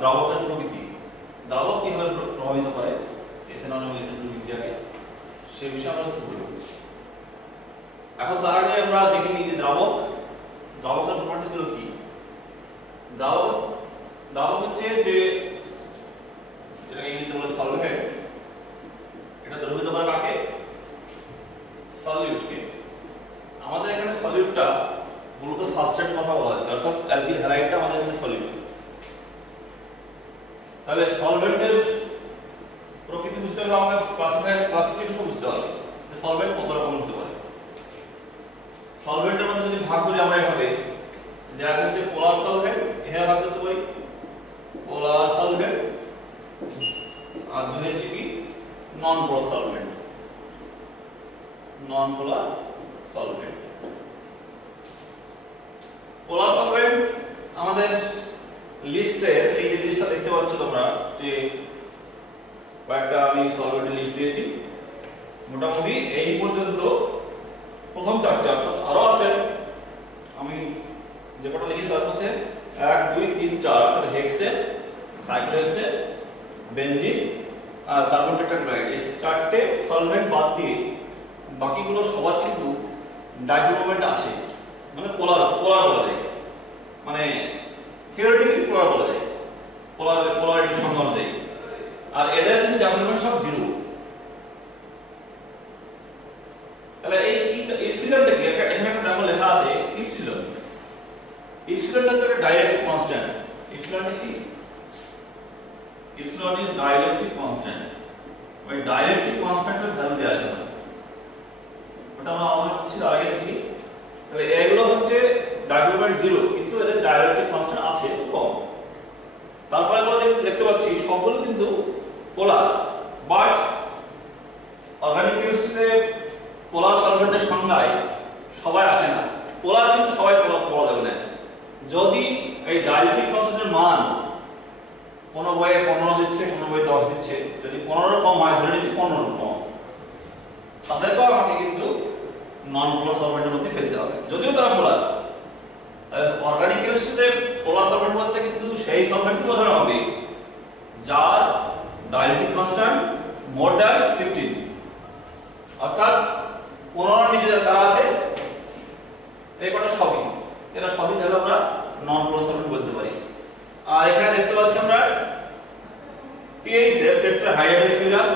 দ্রাবকের প্রকৃতি, দ্রাবক কিভাবে প্রভাবিত করে SN1 এবং SN2 বিক্রিয়াকে, সেই বিষয়ে আমরা কিছু বলব। এখন তার আগে আমরা দেখে নিই যে দ্রাবকের প্রপার্টিজ গুলো কি। দ্রাবক হচ্ছে যে যেটাকে ইংরেজিতে বলে সলভেন্ট, এটা দ্রবীভূত করে কাকে? সলিউটকে। আমাদের এখানে সলিউটটা মূলত সাবস্ট্রেট কথা বলা হচ্ছে, অর্থাৎ অ্যালকিল হ্যালাইডটা আমাদের এখানে সলিউট। তাহলে সলভেন্টের প্রকৃতি বুঝতে হলে আমাদের ক্লাসিফিকেশন বুঝতে হবে যে সলভেন্ট কত রকম হতে পারে। সলভেন্টের মধ্যে যদি ভাগ করি আমরা এভাবে, দেখা হচ্ছে পোলার সলভেন্ট, এভাবে ভাগ করতে পারি পোলার সলভেন্ট, আর দুই হচ্ছে কি নন পোলার সলভেন্ট, নন পোলার সলভেন্ট। পোলার সলভেন্ট আমাদের লিস্টে, এই যে লিস্টটা দেখতে পাচ্ছ তোমরা, যে কয়েকটা আমি সলভেন্টের লিস্ট দিয়েছি, মোটামুটি এই পর্যন্ত প্রথম চারটে, অর্থাৎ আরো আছে, আমি যে কটা লিখেছি তার মধ্যে 1 2 3 4 অর্থাৎ হেক্সেন, সাইক্লোহেক্সেন, বেনজিন আর কার্বন টেট্রাক্লোরাইড, এই চারটে সলভেন্ট বাদ দিয়ে বাকিগুলো সবার কিন্তু ডাইপোল মোমেন্ট আছে, মানে পোলার বলা যায়, মানে থিওরিটিক্যালি পোলার বলা যায়, পোলারিটি সংজ্ঞা দেয়। আর এদের কিন্তু ডাইপোল মোমেন্ট সব জিরো। তাহলে এই ইপসিলনটাকে এখানে একটা দেখো লেখা আছে ইপসিলন। ইপসিলনটা হচ্ছে একটা ডাইলেকট্রিক কনস্ট্যান্ট। ইপসিলনটা কি? Epsilon is dielectric constant. ওই ডাইলেকট্রিক কনস্ট্যান্টের ভ্যালু দেওয়া আছে, ওটা আমরা আলোচনা করছি আগে দেখি। তাহলে এগুলো হচ্ছে ডাইপোল মোমেন্ট জিরো, কিন্তু এদের ডাইলেকট্রিক কনস্ট্যান্ট আছে কম। তারপরে আমরা দেখতে পাচ্ছি সবগুলো কিন্তু পোলার, বাট অর্গানিক কেমিস্ট্রিতে পোলার সলভেন্টের সংজ্ঞায় সবাই আসে না। পোলার কিন্তু সবাই পড়া যাবে না। যদি এই ডাইলেকট্রিক কনস্ট্যান্টের মান কোন বইয়ে 15 দিচ্ছে, কোন বইয়ে 10 দিচ্ছে, যদি 15 কম হয় ধরে নিচ্ছি 15 কম, তাদেরকেও আমাকে কিন্তু নন পোলার সলভেন্টের মধ্যে ফেলতে হবে, যদিও তারা পোলার। তাহলে অর্গানিক কেমিস্ট্রিতে পোলার সলভেন্ট বলতে কিন্তু সেই সলভেন্টকে বোঝানো হবে যার ডাইলেকট্রিক কনস্ট্যান্ট মোর দ্যান 15, অর্থাৎ 15 নিচে যারা আছে এই কটা সবই, এরা সবই তাহলে আমরা নন পোলার সলভেন্ট বলতে পারি। আর এখানে দেখতে পাচ্ছি আমরা THF টেট্রাহাইড্রোফিউরাল,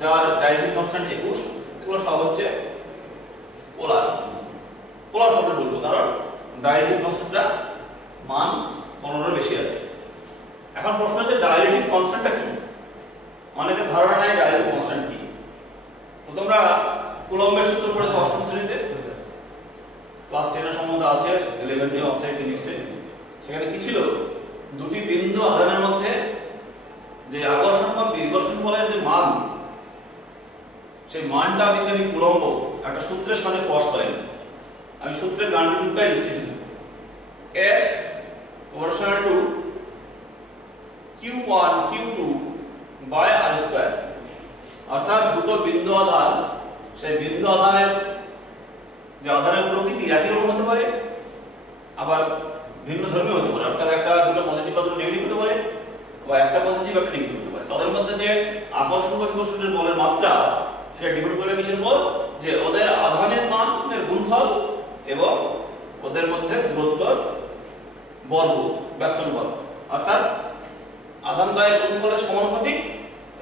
যার ডাইলেকট্রিক কনস্ট্যান্ট 21, এগুলো সব হচ্ছে পোলার সলভেন্ট বলবো, কারণ ডাইলেকট্রিক কনস্ট্যান্টটা মান 15 এর বেশি আছে। এখন প্রশ্ন হচ্ছে ডাইলেকট্রিক কনস্ট্যান্টটা কি? অনেকের ধারণা নাই ডাইলেকট্রিক কনস্ট্যান্ট কি। তো তোমরা কুলম্বের সূত্র পড়েছো অষ্টম শ্রেণীতে, ক্লাস 10 এর সম্বন্ধে আছে, 11 এ আছে ফিজিক্সে। সেখানে কি ছিল? দুটি বিন্দু আধানের মধ্যে যে আকর্ষণ বা বিকর্ষণ বলের যে মান, সেই মানটা বিজ্ঞানী কুলম্ব একটা সূত্রের সাথে প্রকাশ করেন। আমি সূত্রের গাণিতিক রূপে লিখছি, F proportional to Q1 Q2 by R square, অর্থাৎ দুটো বিন্দু আধান, সেই বিন্দু আধানের যে আধানের প্রকৃতি একই রকম হতে পারে, আবার ভিন্ন ধর্মী হতে পারে, অর্থাৎ একটা দুটো পজিটিভ বা দুটো নেগেটিভ হতে পারে, বা একটা পজিটিভ একটা নেগেটিভ হতে পারে। তাদের মধ্যে যে আকর্ষণ বা বিকর্ষণের বলের মাত্রা, সেটা ডিপেন্ড করে কিসের উপর? যে ওদের আধানের মানের গুণফল এবং ওদের মধ্যে দূরত্বর বর্গ, ব্যস্তন বর্গ, অর্থাৎ আধান দ্বয়ের গুণফলের সমানুপাতিক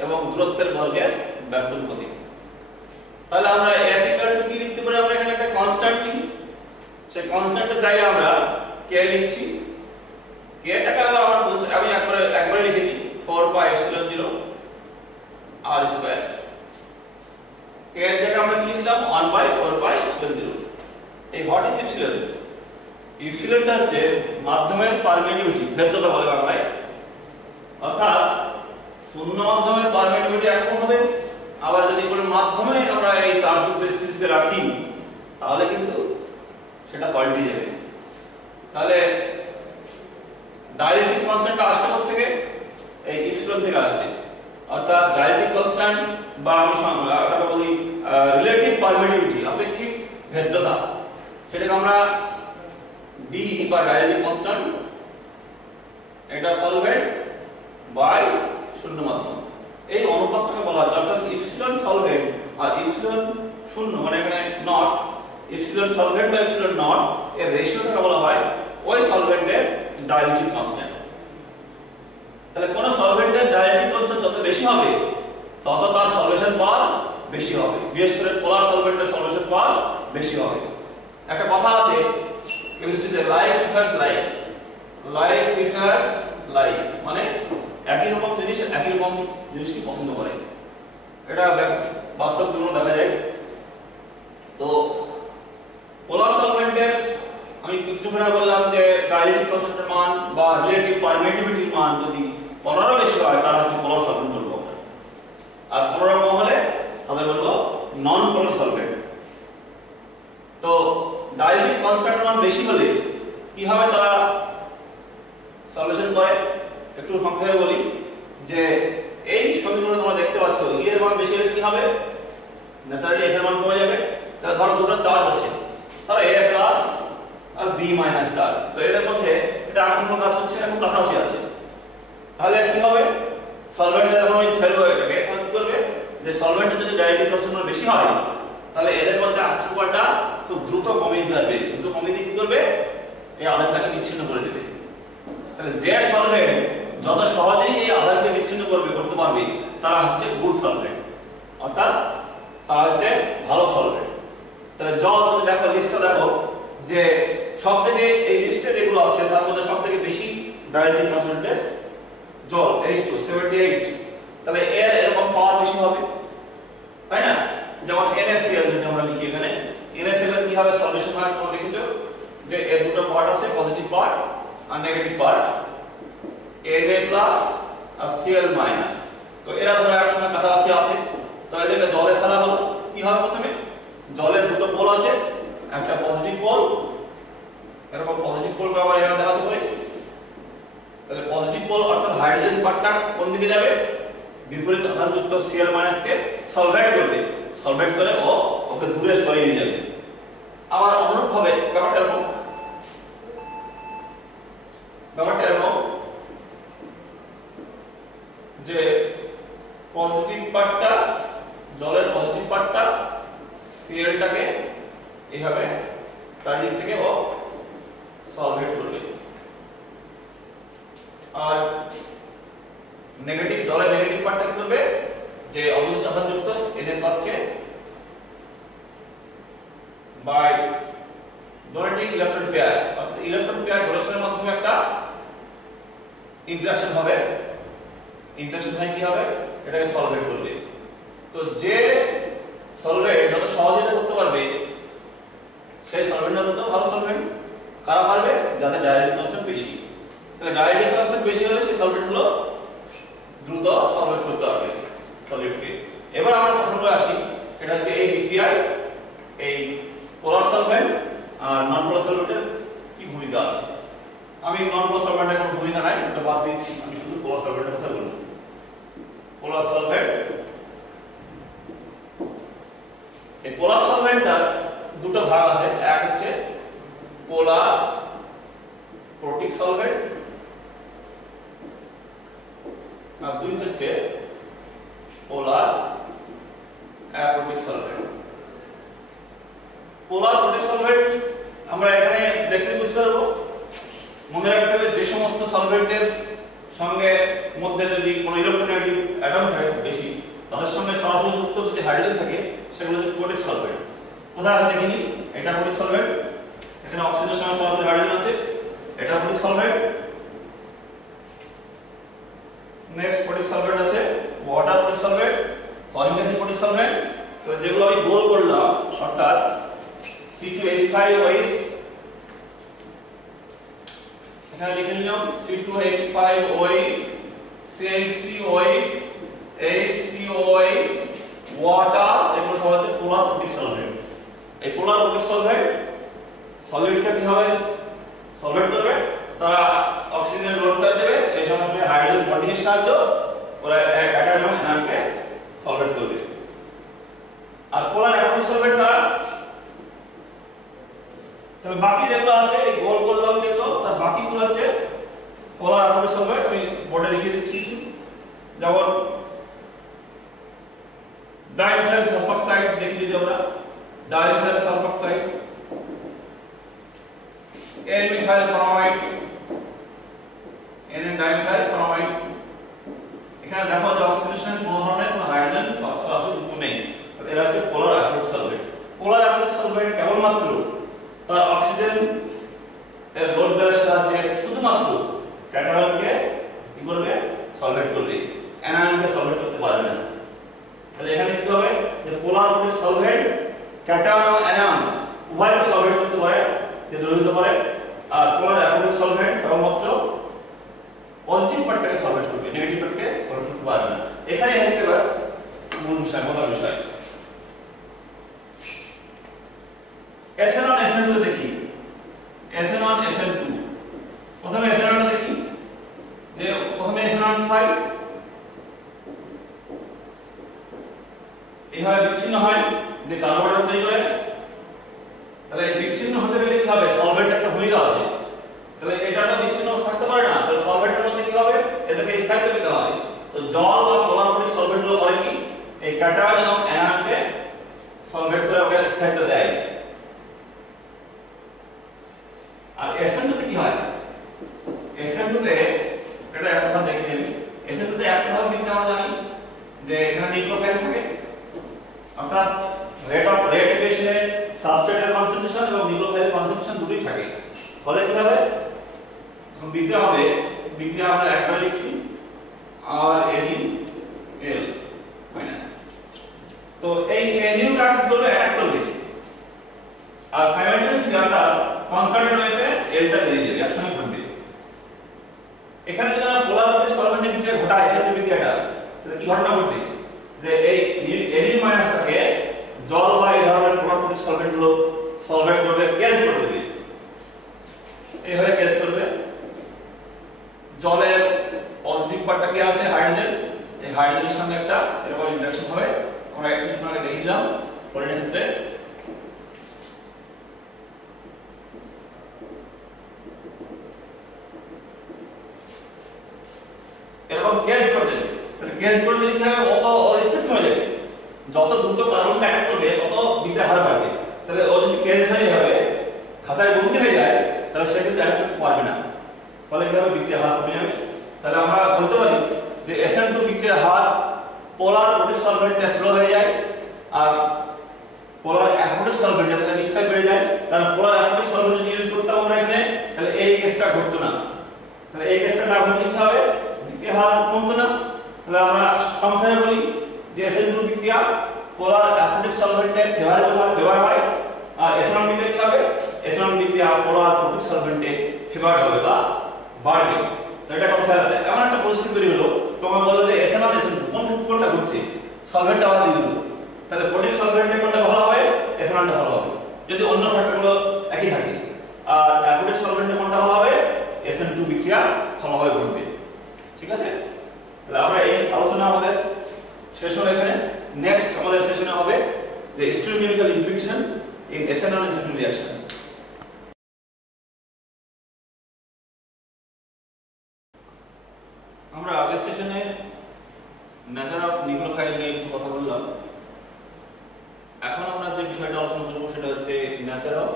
এবং দূরত্বের বর্গের ব্যস্তনুপাতিক। তাহলে আমরা F ইকুয়াল টু কি লিখতে পারি? আমরা এখানে একটা কনস্ট্যান্ট নিই, সেই কনস্ট্যান্টের জায়গায় আমরা k লিখছি। k টাকে আমি একবারে লিখে দিই 4 পাই এপসিলন 0 r স্কয়ার। k এর জায়গায় আমরা কি লিখলাম? 1 বাই 4 পাই এপসিলন 0। এই হোয়াট ইজ এপসিলন? এপসিলনটা হচ্ছে মাধ্যমের পারমিটিভিটি, ভেদ্যতা বলে বাংলায়। অর্থাৎ শূন্য মাধ্যমের পারমিটিভিটি একরকম হবে, আবার যদি কোনো মাধ্যমে আমরা এই চার্জযুক্ত স্পিসিসে রাখি তাহলে কিন্তু সেটা পাল্টে যাবে। তাহলে ডাইলেকট্রিক কনস্ট্যান্ট আসছে কোথা থেকে? এই এপসিলন থেকে আসছে। অর্থাৎ ডাইলেকট্রিক কনস্ট্যান্ট বা আমরা বলি রিলেটিভ পারমিটিভিটি, আপেক্ষিক ভেদ্যতা, সেটাকে আমরা ডি বা ডাইলেকট্রিক কনস্ট্যান্ট, এটা সলভেন্ট বাই শূন্য মাধ্যম। এই অনুপাতটাকে বলা হচ্ছে, অর্থাৎ ইপসিলন সলভেন্ট আর ইপসিলন শূন্য, মানে এখানে নট, ইপসিলন সলভেন্ট বা ইপসিলন নট এর রেশিওটাকে বলা হয় ওই সলভেন্টের ডাইলেকট্রিক কনস্ট্যান্ট। তাহলে কোন সলভেন্টের ডাইলেকট্রিক কনস্ট্যান্ট যত বেশি হবে তত তার সলিউশন পাওয়ার বেশি হবে, বিশেষ করে পোলার সলভেন্টের সলিউশন পাওয়ার বেশি হবে। একটা কথা আছে কেমিস্ট্রিতে, লাইক প্রিফারস লাইক, লাইক প্রিফারস লাইক, মানে একই রকম জিনিস একই রকম জিনিসকে পছন্দ করে। এটা বাস্তব জীবনে দেখা যায়। তো পোলার সলভেন্টের আমি একটুখানি বললাম যে ডাইলেকট্রিক কনস্ট্যান্টের মান বা রিলেটিভ পারমিটিভিটির মান যদি 15 বেশি হয় তাহলে হচ্ছে পোলার সলভেন্ট বলবো, আর 15 কম হলে তাহলে বলবো নন পোলার সলভেন্ট। তো ডাইলেকট্রিক কনস্ট্যান্টের মান বেশি হলে কি হবে তারা সলিউশন করে, একটু সংক্ষেপে বলি যে এই সমীকরণে তোমরা দেখতে পাচ্ছ ই এর মান বেশি হলে কি হবে, ন্যাচারালি এর মান কমে যাবে। তাহলে ধরো দুটো চার্জ আছে, ধরো a প্লাস আর b মাইনাস চার্জ, তো এদের মধ্যে এটা আকর্ষণ কাজ হচ্ছে, এখন কাছাকাছি আছে। তাহলে কি হবে, সলভেন্টে যখন আমি ফেলবো এটাকে, তাহলে কি করবে যে সলভেন্টে যদি ডাইলেকট্রিক কনস্ট্যান্ট বেশি হয় তাহলে এদের মধ্যে আকর্ষণ বলটা খুব দ্রুত কমে যাবে, দ্রুত কমে দিয়ে কি করবে এই আধানটাকে বিচ্ছিন্ন করে দেবে। তাহলে যে সলভেন্ট যত সহজেই এই আধানকে বিচ্ছিন্ন করতে পারবে তারা হচ্ছে গুড সলভেন্ট, অর্থাৎ তারা হচ্ছে ভালো সলভেন্ট। তাহলে জল তুমি দেখো লিস্টটা দেখো যে সবথেকে এই লিস্টে যেগুলো আছে তার মধ্যে সবথেকে বেশি ডাইলেকট্রিক পার্সেন্টেজ জল H2 78, তাহলে এর এরকম পাওয়ার বেশি হবে, তাই না? যেমন NaCl যদি আমরা লিখি এখানে, NaCl এর কি হবে সলিউশন হয় তোমরা দেখেছো যে এর দুটো পার্ট আছে, পজিটিভ পার্ট আর নেগেটিভ পার্ট, Na+ আর Cl-। তো এরা ধরো একসঙ্গে কাছাকাছি আছে, তো এদেরকে জলে ফেলা হলো, কি হবে প্রথমে জলের দুটো পোল আছে, একটা পজিটিভ পোল, এরকম পজিটিভ পোলকে আমরা এখানে দেখাতে পারি। তাহলে পজিটিভ পোল অর্থাৎ হাইড্রোজেন পার্টটা কোন দিকে যাবে, বিপরীত আধানযুক্ত Cl- কে সলভেট করবে, সলভেট করে ওকে দূরে সরিয়ে নিয়ে যাবে। আবার অনুরূপভাবে ব্যাপারটা এরকম যে পজিটিভ পার্টটা, জলের পজিটিভ পার্টটা Cl-টাকে এইভাবে চারিদিক থেকে সলভেট করবে, আর নেগেটিভ জলের নেগেটিভ পার্টটা কি করবে যে অপোজিট আধানযুক্ত Na+ কে বাই ডোনেটিং ইলেকট্রন পেয়ার, অর্থাৎ ইলেকট্রন পেয়ার ডোনেশনের মাধ্যমে একটা ইন্টারঅ্যাকশন হবে, ইন্টারঅ্যাকশন হয় কি হবে এটাকে সলভেট করবে। তো যে সলভেট যত সহজে এটা করতে পারবে সেই সলভেন্টটা তত ভালো সলভেন্ট। কারা পারবে, যাদের ডাইলেকট্রিক কনস্ট্যান্ট বেশি। তাহলে ডাইলেকট্রিক কনস্ট্যান্ট বেশি হলে সেই সলভেন্টগুলো দ্রুত সলভেট করতে পারবে সলিডকে। এবার আমরা প্রশ্নটা আসি, এটা হচ্ছে এই বিক্রিয়ায় এই পোলার সলভেন্ট আর নন পোলার সলভেন্টের কি ভূমিকা আছে। আমি নন পোলার সলভেন্টের কোনো ভূমিকা নাই, এটা বাদ দিচ্ছি, আমি শুধু পোলার সলভেন্টের কথা বলবো। পোলার সলভেন্ট, এই পোলার সলভেন্টটার দুটো ভাগ আছে, এক হচ্ছে পোলার প্রোটিক সলভেন্ট আর দুই হচ্ছে পোলার অ্যাপ্রোটিক সলভেন্ট। পোলার প্রোটিক সলভেন্ট আমরা এখানে দেখলে বুঝতে পারবো, মনে রাখতে হবে যে সমস্ত সলভেন্টের সঙ্গে মধ্যে যদি কোনো ইলেকট্রোনেগেটিভ অ্যাটম থাকে বেশি, তাদের সঙ্গে সরাসরি যুক্ত যদি হাইড্রোজেন থাকে সেগুলো হচ্ছে প্রোটিক সলভেন্ট। কোথায় দেখিনি, এটা প্রোটিক সলভেন্ট, এখানে অক্সিজেনের সঙ্গে সরাসরি হাইড্রোজেন আছে, এটা protic solvent. Next protic solvent আছে water protic solvent, folic acid protic solvent. তো যেগুলো আমি গোল করলাম অর্থাৎ C2H5OH, এখানে লিখে নিলাম C2H5OH, CH3OH, HCOH, ওয়াটার, এগুলো সব হচ্ছে পোলার প্রোটিক সলভেন্ট। এই পোলার প্রোটিক সলভেন্ট সলিডকে কি হবে সলভেট করবে, তারা অক্সিজেন গ্রহণ করে দেবে, সেই সঙ্গে হাইড্রোজেন বন্ডিং এর সাহায্যে ওরা এক অ্যাটম এনাকে সলভেট করবে। আর পোলার অ্যাটমিক সলভেন্ট তারা তাহলে বাকি যেগুলো আছে এই গোল করলাম যেগুলো, তার বাকিগুলো হচ্ছে পোলার অ্যাটমিক সলভেন্ট, আমি বোর্ডে লিখে দিচ্ছি। যেমন ডাইমিথাইল সালফাক্সাইড দেখি যদি আমরা dimethyl sulphoxide, N methyl formamide, N dimethyl formamide. এখানে দেখো যে অক্সিডেশন কোনো ধরনের কোনো হাইড্রোজেন সরাসরি যুক্ত নেই, এরা হচ্ছে পোলার অ্যাপ্রোচ সলভেন্ট। পোলার অ্যাপ্রোচ সলভেন্ট কেবলমাত্র তার অক্সিজেন এর লোড ব্যালেন্স সাহায্যে শুধুমাত্র ক্যাটায়নকে কি করবে, সলভেট করবে, অ্যানায়নকে সলভেট করতে পারবে না। তাহলে এখানে কি হবে যে পোলার অ্যাপ্রোচ সলভেন্ট ক্যাটায়ন এবং অ্যানায়ন উভয়কে সলভেট করতে পারে, যে দ্রবীভূত করে। আর পোলার অ্যাপ্রোচ সলভেন্ট কেবলমাত্র পজিটিভ পার্টটাকে সলভেট করবে, নেগেটিভ পার্টকে সলভেট করতে পারবে না। এখানে হচ্ছে এবার মূল বিষয়, মজার বিষয়। SN1 SN2 দেখি, SN1 SN2। প্রথমে SN1 দেখি, যে প্রথমে SN1 কি হয়, এইভাবে বিচ্ছিন্ন হয়, যে কার্বন তৈরি করে। তাহলে বিচ্ছিন্ন হতে গেলে কি হবে, সলভেন্ট একটা ভূমিকা আছে। তাহলে এটা তো বিচ্ছিন্ন থাকতে পারে না, তাহলে সলভেন্টের মধ্যে কি হবে, এটাকে স্থায়িত্ব দিতে হবে। তো জল বা পোলার অ্যাপ্রোচ সলভেন্ট গুলো করে কি, এই ক্যাটায়ন এবং অ্যানায়নকে সলভেট করে ওকে স্থায়িত্ব দেয়। আর SN2 তে কি হয়, SN2 তে এটা একটা কথা দেখি আমি। SN2 তে একটা কথা কিন্তু আমরা জানি যে এখানে নিউক্লিওফাইল থাকে, অর্থাৎ রেট ইকুয়েশনে সাবস্ট্রেটের কনসেন্ট্রেশন এবং নিউক্লিওফাইলের কনসেন্ট্রেশন দুটোই থাকে। ফলে কি হবে, বিক্রিয়া হবে, বিক্রিয়া আমরা একটা লিখছি RNL মাইনাস। তো এই NU টা কি করবে, অ্যাটাক করবে, আর সাইমালটেনিয়াসলি আমরা কনসার্টেড ওয়েতে এলটা দিয়ে দেবে, একসঙ্গে ঘটবে। এখানে যদি আমরা পোলার অ্যাপ্রোচ সলভেন্টের বিক্রিয়া ঘটাই, সেই বিক্রিয়াটা তাহলে কি ঘটনা ঘটবে, যে এই Ni মাইনাসটাকে জল বা এই ধরনের পোলার অ্যাপ্রোচ সলভেন্ট গুলো সলভেট করবে, গ্যাস করে দেবে, এইভাবে গ্যাস করবে। জলের পজিটিভ পার্টটা কি আছে, হাইড্রোজেন, এই হাইড্রোজেনের সঙ্গে একটা এরকম ইন্টারঅ্যাকশন হবে, আমরা একটু আগে দেখিলাম পলিনের ক্ষেত্রে। এরকম গ্যাস করে দেবে, তাহলে গ্যাস করে দিলে কি হবে, অত স্পিড কমে যাবে। যত দ্রুত কার্বনকে অ্যাটাক করবে তত বিক্রিয়ার হার বাড়বে। তাহলে ও যদি গ্যাস হয়ে যাবে, খাঁচায় বন্দি হয়ে যায়, তাহলে সে কিন্তু অ্যাটাক করতে পারবে না। ফলে কি হবে, বিক্রিয়ার হার কমে যাবে। তাহলে আমরা বলতে পারি যে SN2 বিক্রিয়ার হার পোলার অ্যাপ্রোচ সলভেন্টে স্লো হয়ে যায়, আর পোলার অ্যাপ্রোচ সলভেন্টে তাহলে নিশ্চয়ই বেড়ে যায়। কারণ পোলার অ্যাপ্রোচ সলভেন্ট যদি ইউজ করতাম আমরা এখানে, তাহলে এই গ্যাসটা ঘটতো না। তাহলে এই গ্যাসটা না ঘটলে কি হবে, বিক্রিয়ার হার কমতো না। তাহলে আমরা সংক্ষেপে বলি যে SN2 বিক্রিয়া পোলার অ্যাপ্রোচ সলভেন্টে ফেভার হয়, আর SN1 বিক্রিয়া কি হবে, SN1 বিক্রিয়া পোলার অ্যাপ্রোচ সলভেন্টে ফেভার হবে বা বাড়বে। তো এটা কথা, এমন একটা পরিস্থিতি তৈরি হলো, তোমরা বলো যে SN1 SN2 কোনটা ঘটছে, সলভেন্ট আবার দিয়ে দিল, তাহলে প্রোটিক সলভেন্টে কোনটা ভালো হবে, SN1 টা ভালো হবে, যদি অন্য ফ্যাক্টরগুলো একই থাকে। আর অ্যাপ্রোচ সলভেন্টে কোনটা ভালো হবে, SN2 বিক্রিয়া ভালোভাবে ঘটবে। ঠিক আছে, তাহলে আমরা এই আলোচনা আমাদের শেষ হলো এখানে। নেক্সট আমাদের সেশনে হবে যে স্টিরিওকেমিক্যাল implication in SN1 SN2 reaction. আমরা আগের সেশনে নেচার অফ নিউক্লিওফাইল নিয়ে কিছু কথা বললাম। এখন আমরা যে বিষয়টা আলোচনা করব সেটা হচ্ছে নেচার অফ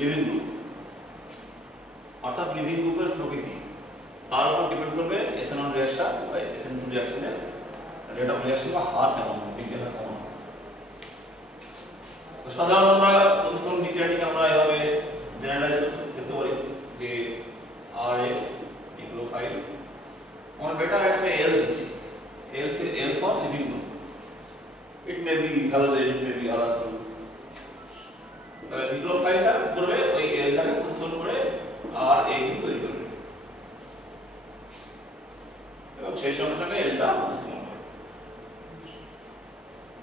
লিভিং গ্রুপ, অর্থাৎ লিভিং গ্রুপের প্রকৃতি। তার উপর ডিপেন্ড করবে SN1 রিঅ্যাকশন বা SN2 রিঅ্যাকশনের রেট অফ রিঅ্যাকশন বা হার কেমন, বিক্রিয়া কেমন। তো সাধারণত আমরা প্রতিস্থাপন বিক্রিয়াটিকে আমরা এভাবে জেনারেলাইজ করতে পারি যে RX নিউক্লিওফাইল, আমরা বেটা এটাকে L দিচ্ছি, L for living group, it may be halogen, it may be others group. তাহলে নিউক্লিওফাইলটা করবে ওই Lটাকে প্রতিস্থাপন করে আর A গ্রুপ তৈরি করবে, এবং সেই সঙ্গে সঙ্গে Lটা প্রতিস্থাপন করে।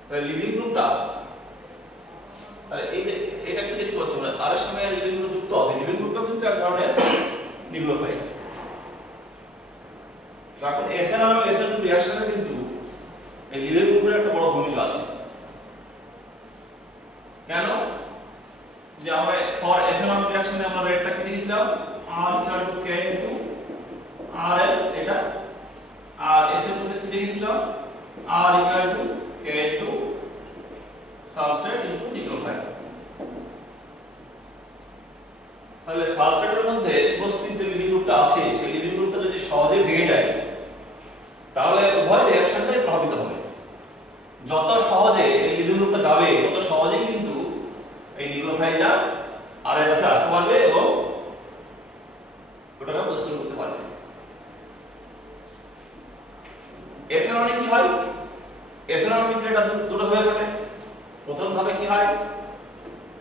তাহলে লিভিং গ্রুপটা, তাহলে এটা কি দেখতে পাচ্ছ, আর এর সঙ্গে লিভিং গ্রুপ যুক্ত আছে। লিভিং গ্রুপটা কিন্তু এক ধরনের নিউক্লিওফাইল। এখন SN1 এবং SN2 রিঅ্যাকশনে কিন্তু এই লিভিং গ্রুপের একটা বড় ভূমিকা আছে। কেন, যে আমরা ফর SN1 রিঅ্যাকশনে আমরা রেটটা কি লিখলাম, R = K * RL এটা, আর SN2 তে কি লিখলাম এসএন মানে কি হয়, এসএন মানে বিক্রিয়াটা দুটো ধাপে ঘটে। প্রথম ধাপে কি হয়,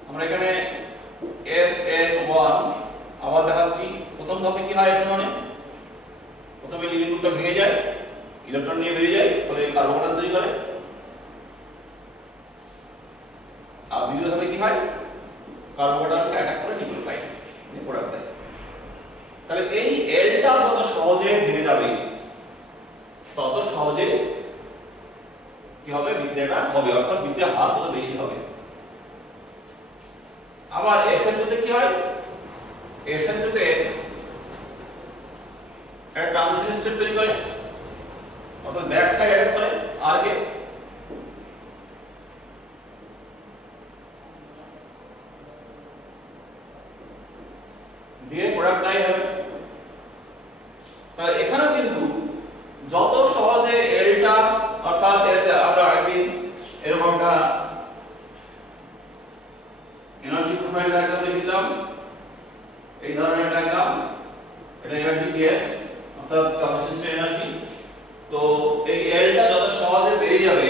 আমরা এখানে SN1 আবার দেখাচ্ছি। প্রথম ধাপে কি হয়, এসএন মানে প্রথমে লিভিং গ্রুপটা ভেঙে যায়, ইলেকট্রন নিয়ে বেরিয়ে যায়, ফলে কার্বন তৈরি করে। আর দ্বিতীয় ধাপে কি হয়, কার্বনকে অ্যাটাক করে নিউক্লিওফাইল নিয়ে প্রোডাক্ট দেয়। তাহলে এই এলটা যত সহজে ভেঙে যাবে তত সহজে কি হবে, বিক্রিয়াটা হবে, অর্থাৎ বিক্রিয়ার হার তত বেশি হবে। আবার SN2 তে কি হয়, SN2 তে একটা ট্রানজিশন স্টেট তৈরি করে, অর্থাৎ ব্যাক সাইড অ্যাটাক করে আর কে দিয়ে প্রোডাক্ট দেয় হবে। তাহলে এখানেও কিন্তু যত সহজে এলটা, অর্থাৎ এটা আমরা আরেকদিন এরকম একটা এনার্জি প্রোফাইল ডায়াগ্রাম দেখেছিলাম, এই ধরনের ডায়াগ্রাম, এটা এনার্জি টিএস অর্থাৎ ট্রান্সমিশন এনার্জি। তো এই এলটা যত সহজে বেরিয়ে যাবে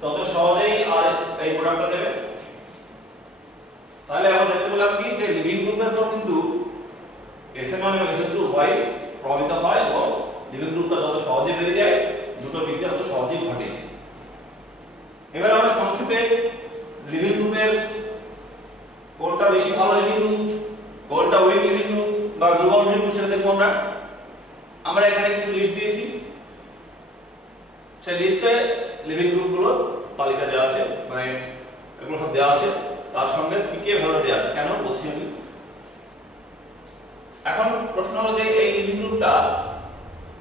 তত সহজেই আর এই প্রোডাক্টটা দেবে। তাহলে আমরা দেখতে পেলাম কি যে লিভিং গ্রুপের পর কিন্তু SN1 এবং SN2 উভয় প্রভাবিত হয় এবং লিভিং গ্রুপটা যত সহজে বেরিয়ে যায় দুটো বিক্রিয়া তত সহজেই ঘটে। এবার আমরা সংক্ষেপে লিভিং গ্রুপের কোনটা বেশি ভালো লিভিং গ্রুপ, কোনটা উইক লিভিং গ্রুপ বা দুর্বল লিভিং গ্রুপ সেটা দেখব আমরা। আমরা এখানে কিছু লিস্ট দিয়েছি, সেই লিস্টে লিভিং গ্রুপগুলোর তালিকা দেওয়া আছে, মানে এগুলো সব দেওয়া আছে, তার সঙ্গে পিকে ভ্যালু দেওয়া আছে। কেন বলছি আমি, এখন প্রশ্ন হলো যে এই লিভিং গ্রুপটা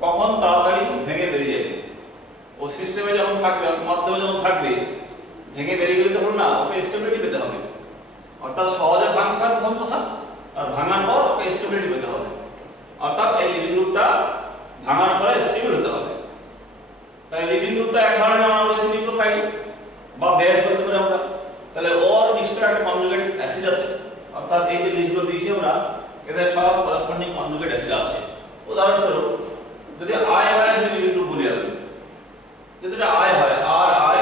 কখন তাড়াতাড়ি ভেঙে বেরিয়ে যাবে। ও সিস্টেমে যখন থাকবে, মাধ্যমে যখন থাকবে, ভেঙে বেরিয়ে গেলে তো হলো না, ওকে স্টেবিলিটি পেতে হবে। অর্থাৎ সহজে ভাঙা প্রথম কথা, আর ভাঙার পর ওকে স্টেবিলিটি পেতে হবে। অর্থাৎ এই লিভিং গ্রুপটা ভাঙার পরে স্টেবল হতে হবে। তাই লিভিং গ্রুপটা এক ধরনের আমরা বলেছি নিউক্লিওফাইল বা বেস বলতে পারি আমরা। তাহলে ওর নিশ্চয়ই একটা কনজুগেট অ্যাসিড আছে, অর্থাৎ এই যে লিস্টগুলো দিয়েছি আমরা এদের সব করেসপন্ডিং কনজুগেট অ্যাসিড আছে। উদাহরণস্বরূপ যদি I মাইনাস লিভিং গ্রুপ বলি আমি, যদি এটা I হয়, আর I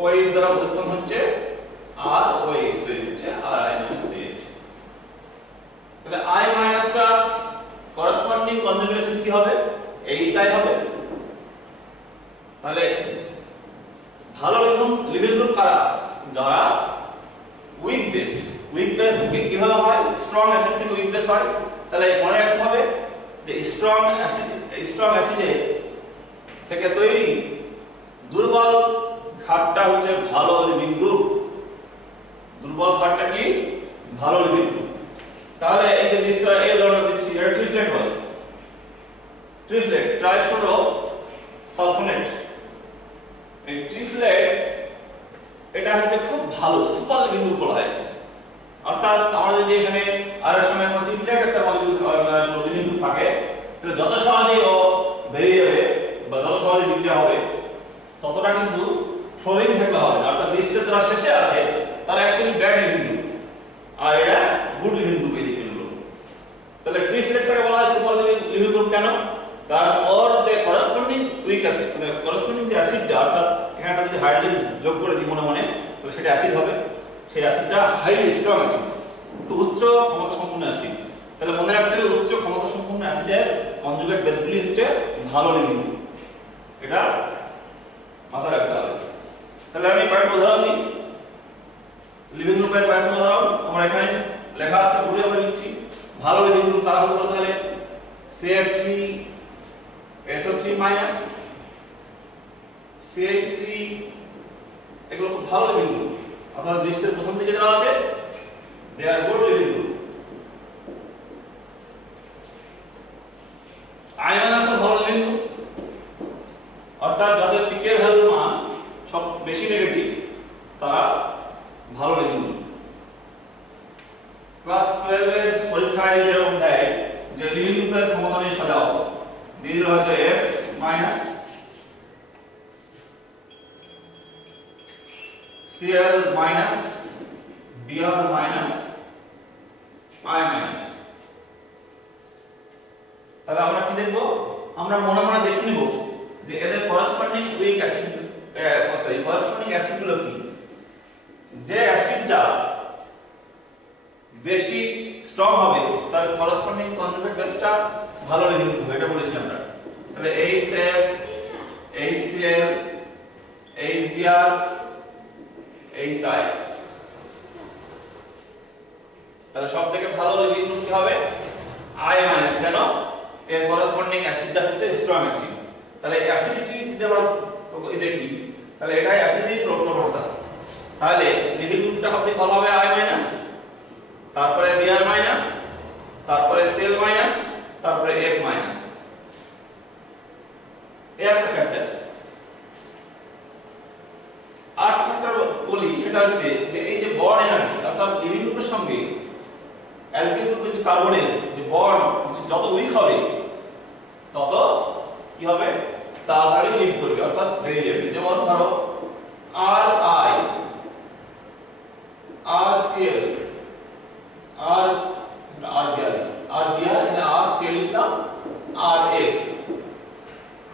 OH দ্বারা প্রতিস্থাপন হচ্ছে, আর OH তৈরি হচ্ছে, আর I মাইনাস তৈরি হচ্ছে। তাহলে I মাইনাসটা করেসপন্ডিং কনজুগেট অ্যাসিড কি হবে, HI হবে। তাহলে ভালো লিভিং গ্রুপ কারা, যারা উইক বেস। উইক বেস কিভাবে হয়, স্ট্রং অ্যাসিড থেকে উইক বেস হয়। তাহলে মনে রাখতে হবে যে স্ট্রং অ্যাসিডে থেকে তৈরি দুর্বল ক্ষারটা হচ্ছে ভালো লিভিং গ্রুপ। দুর্বল ক্ষারটা কি, ভালো লিভিং গ্রুপ। তাহলে এই যে লিস্টটা এই ধরনের দিচ্ছি, এটা ট্রিপলেট বলে। Triplet, trifluoro sulphonate. এই ট্রিপলেট এটা হচ্ছে খুব ভালো সুপার লিভিং গ্রুপ বলা হয়। অর্থাৎ আমরা যদি এখানে আর এর সঙ্গে ট্রিপলেট একটা লিভিং গ্রুপ থাকে, তাহলে যত সহজে ও বেরিয়ে যাবে বা যত সহজে বিক্রিয়া হবে ততটা কিন্তু ফ্লোরিং থাকলে হবে না। অর্থাৎ লিস্টে যারা শেষে আছে তারা অ্যাকচুয়ালি ব্যাড লিভিং গ্রুপ, আর এটা গুড লিভিং গ্রুপ। এই দিকগুলো তাহলে ট্রিপলেটটাকে বলা হয় সুপার লিভিং গ্রুপ। কেন, কারণ ওর যে করেসপন্ডিং উইক অ্যাসিড, মানে করেসপন্ডিং যে অ্যাসিডটা, অর্থাৎ এখানে যদি হাইড্রোজেন যোগ করে দিই মনে মনে, তো সেটা অ্যাসিড হবে। সেই অ্যাসিডটা হাইলি স্ট্রং অ্যাসিড, খুব উচ্চ ক্ষমতা সম্পন্ন অ্যাসিড। তাহলে মনে রাখতে হবে উচ্চ ক্ষমতা সম্পন্ন অ্যাসিডের কনজুগেট বেসগুলি হচ্ছে ভালো লিভিং গ্রুপ, এটা মাথায় রাখতে হবে। তাহলে আমি কয়েকটা উদাহরণ দিই লিভিং গ্রুপের, কয়েকটা উদাহরণ আমরা এখানে লেখা আছে, বলে আমরা লিখছি। ভালো লিভিং গ্রুপ তারা হতে পারে CF3SO3- CH3, এগুলো খুব ভালো লিভিং গ্রুপ। অর্থাৎ লিস্টের প্রথম দিকে যারা আছে দে আর গুড লিভিং গ্রুপ। I- ভালো লিভিং গ্রুপ, অর্থাৎ যাদের পিকের ভ্যালুর মান সব বেশি নেগেটিভ তারা ভালো লিভিং গ্রুপ। ক্লাস 12 এর পরীক্ষায় যেরকম দেয় যে লিভিং গ্রুপের ক্ষমতা নিয়ে সাজাও, দিয়ে হয়তো F minus Cl minus Br minus I minus. তাহলে আমরা কি দেখব, আমরা মনে মনে দেখে নিব যে এদের corresponding week acid corresponding acid গুলো কি। যে অ্যাসিডটা বেশি স্ট্রং হবে তার করেসপন্ডিং কনজুগেট বেসটা ভালো লিভিং হবে, এটা বলেছি আমরা। তাহলে HCl HCl HBr HI, তাহলে সবথেকে ভালো লিভিং গ্রুপ কি হবে? I minus. কেন? এর করেসপন্ডিং অ্যাসিডটা হচ্ছে স্ট্রং অ্যাসিড। তাহলে অ্যাসিডিটি যদি আমরা দেখি তাহলে এটাই অ্যাসিডিটি প্রবণতা। তাহলে লিভিং গ্রুপটা সবথেকে ভালো হবে I মাইনাস, তারপরে Br মাইনাস, তারপরে Cl মাইনাস, তারপরে F মাইনাস। এই একটা ফ্যাক্টর। আর একটা বলি সেটা হচ্ছে যে এই যে বন্ড এনার্জি অর্থাৎ লিভিং গ্রুপের সঙ্গে অ্যালকিল গ্রুপের যে কার্বনের যে বন্ড যত উইক হবে তত কি হবে? তাড়াতাড়ি লিভ করবে অর্থাৎ বেরিয়ে যাবে। যেমন ধরো RI RCl RBr এখানে RCl লিখলাম RF।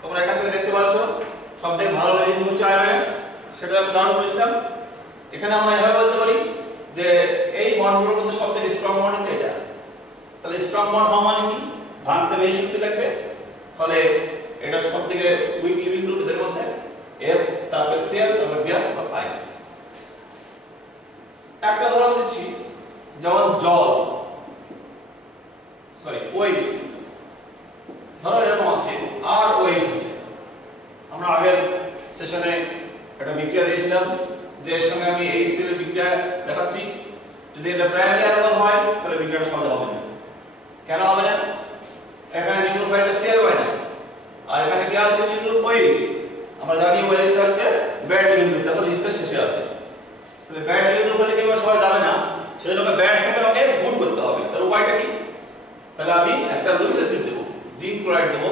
তোমরা এখান থেকে দেখতে পাচ্ছ সবথেকে ভালো লিভিং গ্রুপ হচ্ছে I মাইনাস, সেটা আমি উদাহরণ বলেছিলাম। এখানে আমরা এভাবে বলতে পারি যে এই বন্ডগুলোর মধ্যে সবথেকে স্ট্রং বন্ড হচ্ছে এটা। তাহলে স্ট্রং বন্ড হওয়া মানে কি? ভাঙতে বেশি শক্তি লাগবে, ফলে এটা সবথেকে উইক লিভিং গ্রুপ এদের মধ্যে। F, তারপরে Cl, তারপর Br, তারপর I। একটা উদাহরণ দিচ্ছি, যেমন জল OH, ধরো এরকম আছে আর OH আছে। আমরা আগের সেশনে একটা বিক্রিয়া দিয়েছিলাম যে এর সঙ্গে আমি HCl এর বিক্রিয়া দেখাচ্ছি। যদি এটা প্রাইমারি আয়রন হয় তাহলে বিক্রিয়াটা সহজ হবে না। কেন হবে না? এখানে লিভিং গ্রুপ এটা Cl মাইনাস, আর এখানে কি আছে? Living group OH। আমরা জানি OH টা হচ্ছে ব্যাড লিভিং গ্রুপ, তাহলে লিস্টে শেষে আছে। তাহলে ব্যাড লিভিং গ্রুপ হলে কেউ সবাই যাবে না, সেজন্য ব্যাড থেকে আমাকে গুড করতে হবে। তার উপায়টা কি? তাহলে আমি একটা লুইস অ্যাসিড দেব, জিঙ্ক ক্লোরাইড দেব।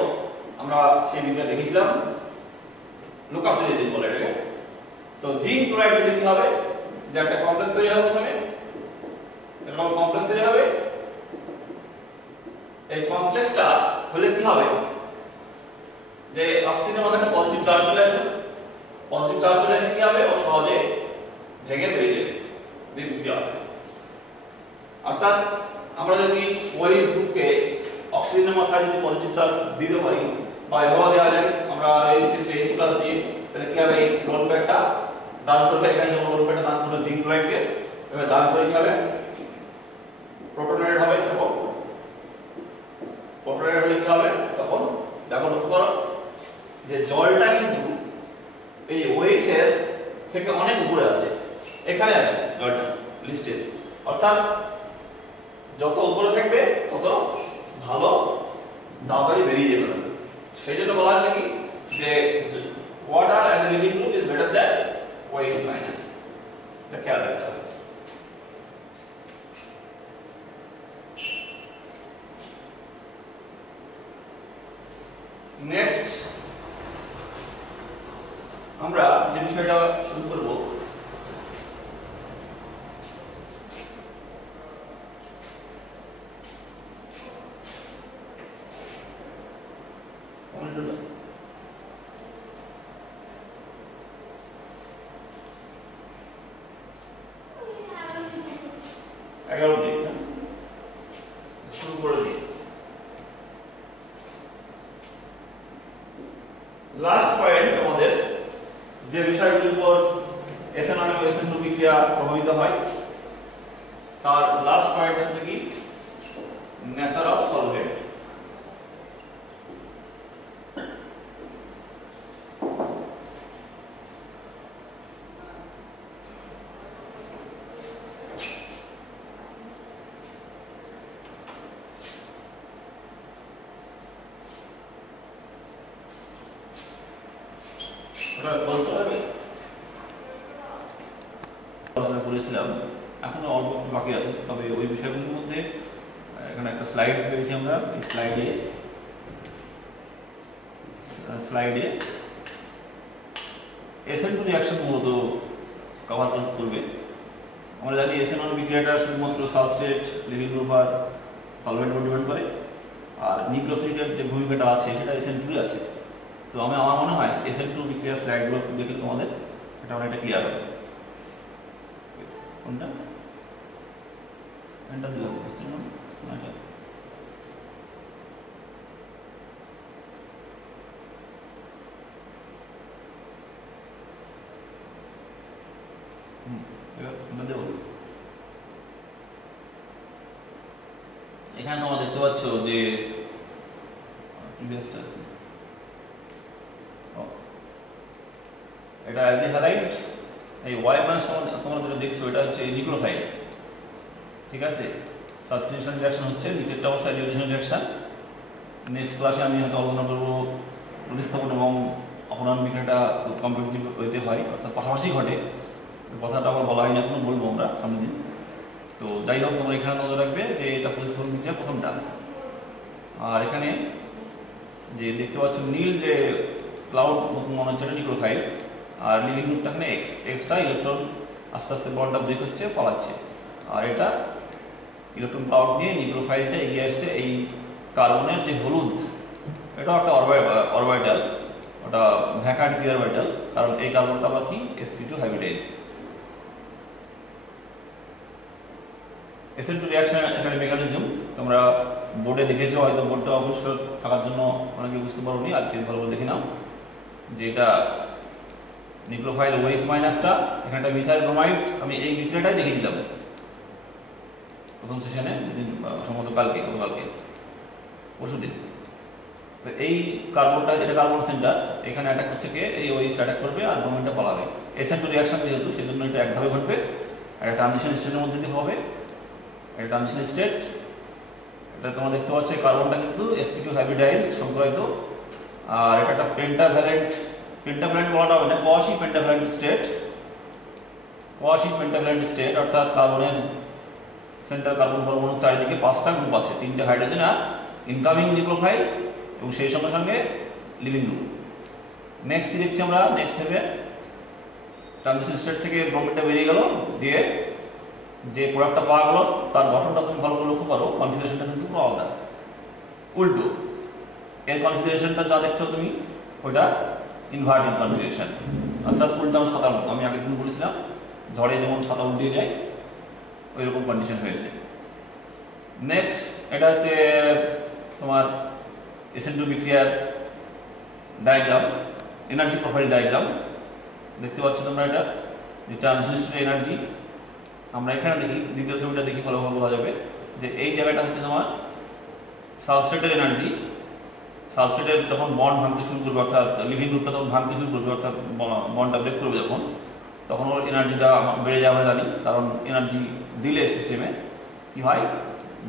আমরা সেই বিক্রিয়া দেখেছিলাম, লুকাসের জিঙ্ক বলে এটাকে। তো জিঙ্ক ক্লোরাইড দিলে কি হবে? যে একটা কমপ্লেক্স তৈরি হবে, প্রথমে এরকম কমপ্লেক্স তৈরি হবে। এই কমপ্লেক্সটা হলে কি হবে? যে অক্সিজেনের মধ্যে একটা পজিটিভ চার্জ চলে আসবে। পজিটিভ চার্জ চলে আসলে কি হবে? ও সহজে ভেঙে বেরিয়ে যাবে, বিক্রিয়া হবে। অর্থাৎ আমরা যদি OH গ্রুপকে অক্সিজেনের মাথায় যদি পজিটিভ চার্জ দিতে পারি বা এভাবে দেওয়া যায়, আমরা OH কে H+ দিয়ে, তাহলে কি হবে? এই লোন প্যাডটা দান করবে। এখানে যখন লোন প্যাডটা দান করবে জিঙ্ক ক্লোরাইডকে, এভাবে দান করে কি হবে? প্রোটনেটেড হবে। এবং প্রোটনেটেড হলে কি হবে? তখন দেখো লক্ষ্য করো যে জলটা কিন্তু এই OH এর থেকে অনেক উপরে আছে, এখানে আছে জলটা লিস্টে। অর্থাৎ যত উপরে থাকবে তত ভালো, তাড়াতাড়ি বেরিয়ে যাবে। সেই জন্য বলা হচ্ছে কি যে water as a living group is better than OH minus. এটা খেয়াল রাখতে হবে। নেক্সট আমরা যে বিষয়টা শুরু করব শুরু করে দিই। লাস্ট পয়েন্ট আমাদের যে বিষয়গুলোর উপর SN1 এবং SN2 বিক্রিয়া প্রভাবিত হয় তার লাস্ট পয়েন্ট হচ্ছে কি? Nature of solvent. বলতে হবে আলোচনা করেছিলাম, এখনো অল্প একটু বাকি আছে। তবে ওই বিষয়গুলোর মধ্যে এখানে একটা স্লাইড পেয়েছি আমরা। এই স্লাইডে SN2 রিঅ্যাকশন মূলত কভার করবে। আমরা জানি SN1 বিক্রিয়াটা শুধুমাত্র সাবস্ট্রেট, লিভিং গ্রুপ আর সলভেন্ট উপর ডিপেন্ড করে। আর নিউক্লিওফিলিকের যে ভূমিকাটা আছে সেটা SN2 আছে। তো আমার মনে হয় SN2 বিক্রিয়ার স্লাইডগুলো দেখলে তোমাদের এটা অনেকটা ক্লিয়ার হবে। কোনটা এটা দিলাম এটা এখানে তোমরা দেখতে পাচ্ছ যে এটা অ্যালডিহাইড, এই ওয়াই ব্রাঞ্চ তোমরা যেটা দেখছো এটা হচ্ছে নিউক্লিওফাইল, ঠিক আছে। সাবস্টিটিউশন রিঅ্যাকশন হচ্ছে, নিচেরটা অবশ্যই রিঅ্যাকশন রিঅ্যাকশন। নেক্সট ক্লাসে আমি হয়তো আলোচনা করবো প্রতিস্থাপন এবং অপনয়ন বিক্রিয়াটা কম্পিটিটিভ হইতে হয়, অর্থাৎ পাশাপাশি ঘটে। কথাটা আমার বলা হয়নি, এখনো বলবো আমরা সামনের দিন। তো যাই হোক, তোমরা এখানে নজর রাখবে যে এটা প্রতিস্থাপন বিক্রিয়া প্রথমটা। আর এখানে যে দেখতে পাচ্ছ নীল যে ক্লাউড মনে হচ্ছে এটা নিউক্লিওফাইল, আর লিভিং গ্রুপটা এখানে এক্সটা ইলেকট্রন আস্তে আস্তে বন্ডটা ব্রেক হচ্ছে, পালাচ্ছে। আর এটা ইলেকট্রন ক্লাউড নিয়ে নিউক্লিওফাইলটা এগিয়ে আসছে। এই কার্বনের যে হলুদ, এটা একটা অরবিটাল, ওটা ভ্যাকান্ট পি অরবিটাল, কারণ এই কার্বনটা আবার কি sp2 হাইব্রিডাইজ। SN2 রিঅ্যাকশন এখানে মেকানিজম তোমরা বোর্ডে দেখেছো, হয়তো বোর্ডটা অপরিষ্কার থাকার জন্য অনেকে বুঝতে পারোনি, আজকে ভালো করে দেখে নাও যে এটা নিউক্লিওফাইল ওএইচ মাইনাসটা, এখানটা মিথাইল ব্রোমাইড। আমি এই বিক্রিয়াটাই দেখেছিলাম প্রথম সেশনে, যেদিন সম্ভবত গতকালকে পরশুদিন। তো এই কার্বনটা, এটা কার্বন সেন্টার, এখানে অ্যাটাক হচ্ছে কে, এই ওএইচটা অ্যাটাক করবে আর ব্রোমিনটা পালাবে। SN2 রিঅ্যাকশন যেহেতু, সেজন্য এটা একভাবে ঘটবে, একটা ট্রানজিশন স্টেটের মধ্যে দিয়ে হবে। এটা ট্রানজিশন স্টেট, এটা তোমরা দেখতে পাচ্ছ এই কার্বনটা কিন্তু sp2 হাইব্রিডাইজড সংক্রায়িত। আর এটা একটা পেন্টাভ্যালেন্ট বলাটা হবে না, কোয়াসি পেন্টাভ্যালেন্ট স্টেট, অর্থাৎ কার্বনের সেন্টার কার্বন পরমাণুর চারিদিকে 5টা গ্রুপ আছে, 3টে হাইড্রোজেন আর ইনকামিং নিউক্লিওফাইল, এবং সেই সঙ্গে সঙ্গে লিভিং গ্রুপ। নেক্সট কি দেখছি আমরা, নেক্সট থেকে ট্রানজিশন স্টেট থেকে ব্রোমিনটা বেরিয়ে গেল, দিয়ে যে প্রোডাক্টটা পাওয়া গেল তার গঠনটা তুমি ভালো করে লক্ষ্য করো, কনফিগারেশনটা কিন্তু পুরো আলাদা, উল্টো। এর কনফিগারেশনটা যা দেখছো তুমি, ওইটা ইনভার্টেড কনফিগারেশন, অর্থাৎ উল্টানো ছাতার মতো। আমি আগের দিন বলেছিলাম ঝড়ে যেমন ছাতা উল্টিয়ে যায়, ওই রকম কন্ডিশন হয়েছে। নেক্সট এটা হচ্ছে তোমার SN2 বিক্রিয়ার ডায়াগ্রাম, এনার্জি প্রোফাইল ডায়াগ্রাম দেখতে পাচ্ছ তোমরা। এটা যে ট্রানজিশন এনার্জি, আমরা এখানে দেখি, দ্বিতীয় ছবিটা দেখি ভালোভাবে বোঝা যাবে যে এই জায়গাটা হচ্ছে তোমার সাবস্ট্রেটের এনার্জি। সাবস্ট্রেটের যখন বন্ড ভাঙতে শুরু করবে, অর্থাৎ লিভিং গ্রুপটা তখন ভাঙতে শুরু করবে, অর্থাৎ বন্ডটা ব্রেক করবে যখন, তখন ওর এনার্জিটা বেড়ে যায়, আমরা জানি। কারণ এনার্জি দিলে সিস্টেমে কি হয়,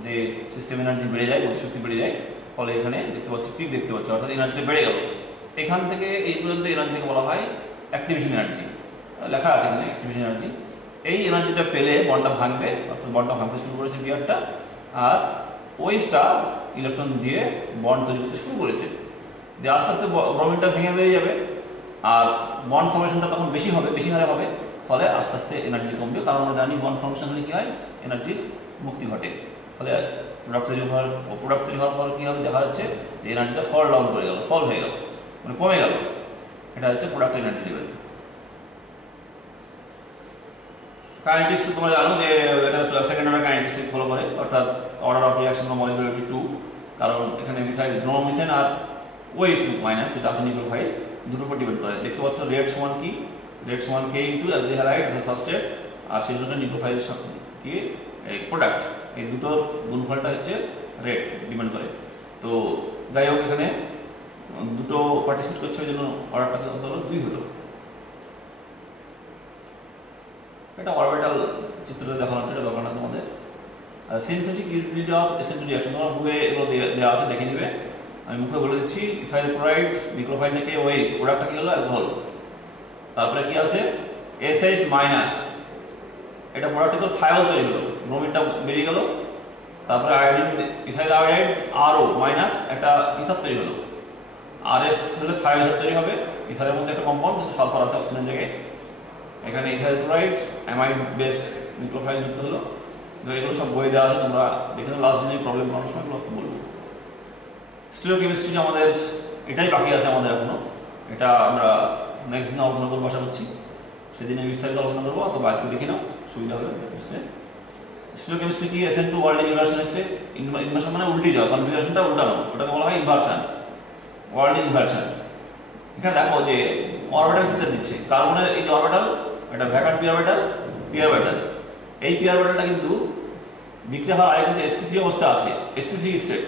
যে সিস্টেম এনার্জি বেড়ে যায়, গতিশক্তি বেড়ে যায়, ফলে এখানে দেখতে পাচ্ছি পিক দেখতে পাচ্ছি, অর্থাৎ এনার্জিটা বেড়ে গেল। এখান থেকে এই পর্যন্ত এনার্জিকে বলা হয় অ্যাক্টিভেশন এনার্জি, লেখা আছে এখানে অ্যাক্টিভেশন এনার্জি। এই এনার্জিটা পেলে বন্ডটা ভাঙবে, অর্থাৎ বন্ডটা ভাঙতে শুরু করেছে বিয়ারটা, আর ওইটা ইলেকট্রন দিয়ে বন্ড তৈরি করতে শুরু করেছে, দিয়ে আস্তে আস্তে ব্রোমিনটা ভেঙে বেরিয়ে যাবে, আর বন্ড ফর্মেশনটা তখন বেশি হারে হবে, ফলে আস্তে আস্তে এনার্জি কমবে। কারণ আমরা জানি বন্ড ফর্মেশন হলে কি হয়, এনার্জির মুক্তি ঘটে, ফলে প্রোডাক্ট তৈরি হওয়ার পর কি হবে, দেখা যাচ্ছে যে এনার্জিটা ফল হয়ে গেল, মানে কমে গেল। এটা হচ্ছে প্রোডাক্ট এনার্জি লেভেল। কাইনেটিক্স তো তোমরা জানো যে এটা সেকেন্ড অর্ডার কাইনেটিক্স ফলো করে, অর্থাৎ অর্ডার অফ রিঅ্যাকশন বা মলিকুলারিটি 2, কারণ এখানে মিথাইল ব্রোমোমিথেন আর ওএইচ গ্রুপ মাইনাস, যেটা আছে নিউক্লিওফাইল, দুটোর উপর ডিপেন্ড করে। দেখতে পাচ্ছ রেড সমান কি, রেড সমান K ইনটু অ্যালডিহাইড সাবস্ট্রেট, আর সেই জন্য নিউক্লিওফাইলের সাথে কি প্রোডাক্ট, এই দুটোর গুণফলটা হচ্ছে রেড ডিপেন্ড করে। তো যাই হোক, এখানে দুটো পার্টিসিপেট করছে, ওই জন্য অর্ডারটা হলো 2 হলো। এটা অরবিটাল চিত্রটা দেখানো হচ্ছে, এটা দরকার না তোমাদের। Synthetic utility of SN2 reaction তোমার বইয়ে এগুলো দেওয়া আছে, দেখে নিবে। আমি মুখে বলে দিচ্ছি, ইথাইল ক্লোরাইড নিউক্লিওফাইল থেকে ওএইচ, প্রোডাক্টটা কি হলো, অ্যালকোহল। তারপরে কি আছে, SH মাইনাস, এটা প্রোডাক্ট হলো থায়োল তৈরি হলো, ব্রোমিনটা বেরিয়ে গেল। তারপরে iodine, ethyl iodide RO minus, একটা ইথার তৈরি হলো। RS হলে থায়োল তৈরি হবে, ইথারের মধ্যে একটা কম্পাউন্ড, কিন্তু সালফার আছে অক্সিজেনের জায়গায়। এখানে ethyl chloride amide base nucleophile যুক্ত হলো। এগুলো সব বই দেওয়া আছে, তোমরা দেখে লাস্ট দিনের প্রবলেম করার সময় বলবো। স্টিরিওকেমিস্ট্রি আমাদের এটাই বাকি আছে আমাদের এখনো। এটা আমরা নেক্সট দিন আলোচনা করবো আশা করছি, সেদিনে বিস্তারিত আলোচনা করবো, অথবা আজকে দেখে নাও, সুবিধা হবে বুঝতে। স্টিরিওকেমিস্ট্রি কি? SN2 ওয়ার্ল্ড ইনভার্সন হচ্ছে, ইনভার্সন মানে উল্টে যাওয়া, কনফিগারেশনটা উল্টানো, ওটাকে বলা হয় ইনভার্সন, ওয়ার্ল্ড ইনভার্সন। এখানে দেখো যে অরবিটাল পিকচার দিচ্ছে, কার্বনের এই যে অরবিটাল, এটা vacant P orbital, P orbital. এই পি অরবিটালটা কিন্তু বিক্রিয়া হওয়ার আগে কিন্তু sp3 অবস্থা আছে, sp3 স্টেট।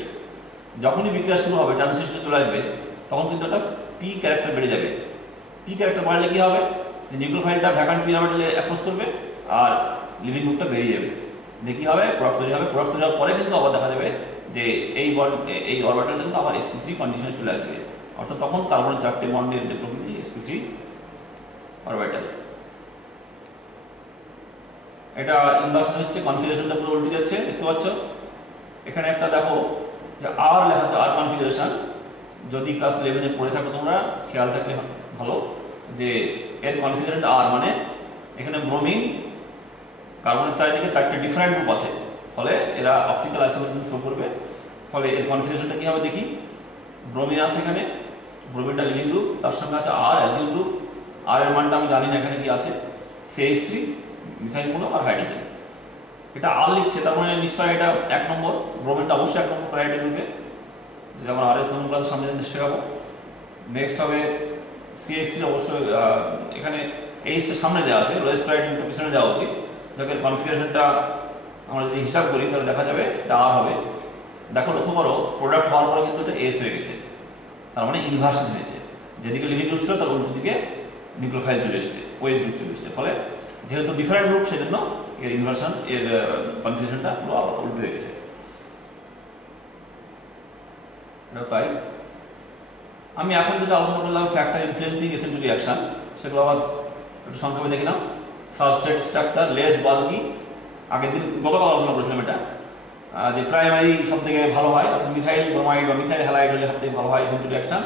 যখনই বিক্রিয়া শুরু হবে, ট্রানজিশন চলে আসবে, তখন কিন্তু একটা পি ক্যারেক্টার বেড়ে যাবে। পি ক্যারেক্টার বাড়লে কি হবে, যে নিউক্লিওফাইলটা ভ্যাকান্ট পি অরবিটালে অ্যাপ্রোচ করবে আর লিভিং গ্রুপটা বেরিয়ে যাবে। দেখি হবে প্রোডাক্ট তৈরি হবে, প্রোডাক্ট তৈরি হওয়ার পরে কিন্তু আবার দেখা যাবে যে এই অরবিটালটা কিন্তু আবার sp3 কন্ডিশনে চলে আসবে। অর্থাৎ তখন কার্বনের 4টে বন্ডের যে প্রকৃতি sp3 অরবিটাল। এটা ইনভার্সন হচ্ছে, কনফিগারেশনটা পুরো উল্টে যাচ্ছে, দেখতে পাচ্ছ। এখানে একটা দেখো যে আর লেখা আছে, আর কনফিগারেশন। যদি ক্লাস 11 এ পড়ে থাকো তোমরা, খেয়াল থাকলে ভালো যে এর কনফিগারেশন আর মানে এখানে ব্রোমিন, কার্বনের চারিদিকে 4টে ডিফারেন্ট গ্রুপ আছে, ফলে এরা অপটিক্যাল আইসোমেরিজম শো করবে। ফলে এর কনফিগারেশনটা কি হবে দেখি। ব্রোমিন আছে এখানে, ব্রোমিনটা লিভিং গ্রুপ, তার সঙ্গে আছে আর অ্যালকিল গ্রুপ। আর এর মানটা আমি জানি না এখানে কি আছে, CH3 মিথাইল মূলক আর হাইড্রোজেন। এটা আর লিখছে, তার মানে নিশ্চয়ই এটা 1 নম্বর, ব্রোমিনটা অবশ্যই 1 নম্বর প্রায়োরিটি গ্রুপে, যেটা আমরা RS নম্বর ক্লাস সামনে দিন শেখাবো। নেক্সট হবে CH3, অবশ্যই এখানে এইচটা সামনে দেওয়া আছে, লোয়েস্ট প্রায়োরিটি পিছনে দেওয়া উচিত। যাকে কনফিগারেশনটা আমরা যদি হিসাব করি তাহলে দেখা যাবে এটা আর হবে। দেখো লক্ষ্য করো, প্রোডাক্ট হওয়ার পরে কিন্তু এটা এস হয়ে গেছে, তার মানে ইনভার্সন হয়েছে। যেদিকে লিভিং গ্রুপ ছিল তার উল্টো দিকে নিউক্লিওফাইল চলে এসছে, ওএস গ্রুপ চলে এসছে। ফলে যেহেতু ডিফারেন্ট গ্রুপ, সেজন্য এর ইনভার্সন, এর কনফিগারেশনটা পুরো আবার উল্টো হয়ে গেছে। এটা তাই আমি এখন যেটা আলোচনা করলাম ফ্যাক্টর ইনফ্লুয়েন্সিং SN2 রিঅ্যাকশন, সেগুলো আবার একটু সংক্ষেপে দেখে নাও। সাবস্ট্রেট স্ট্রাকচার লেস বাল্কি, আগের দিন গতকাল আলোচনা করেছিলাম এটা, যে প্রাইমারি সব থেকে ভালো হয়, অর্থাৎ মিথাইল ব্রোমাইড বা মিথাইল হ্যালাইড হলে সব থেকে ভালো হয় SN2 রিঅ্যাকশন।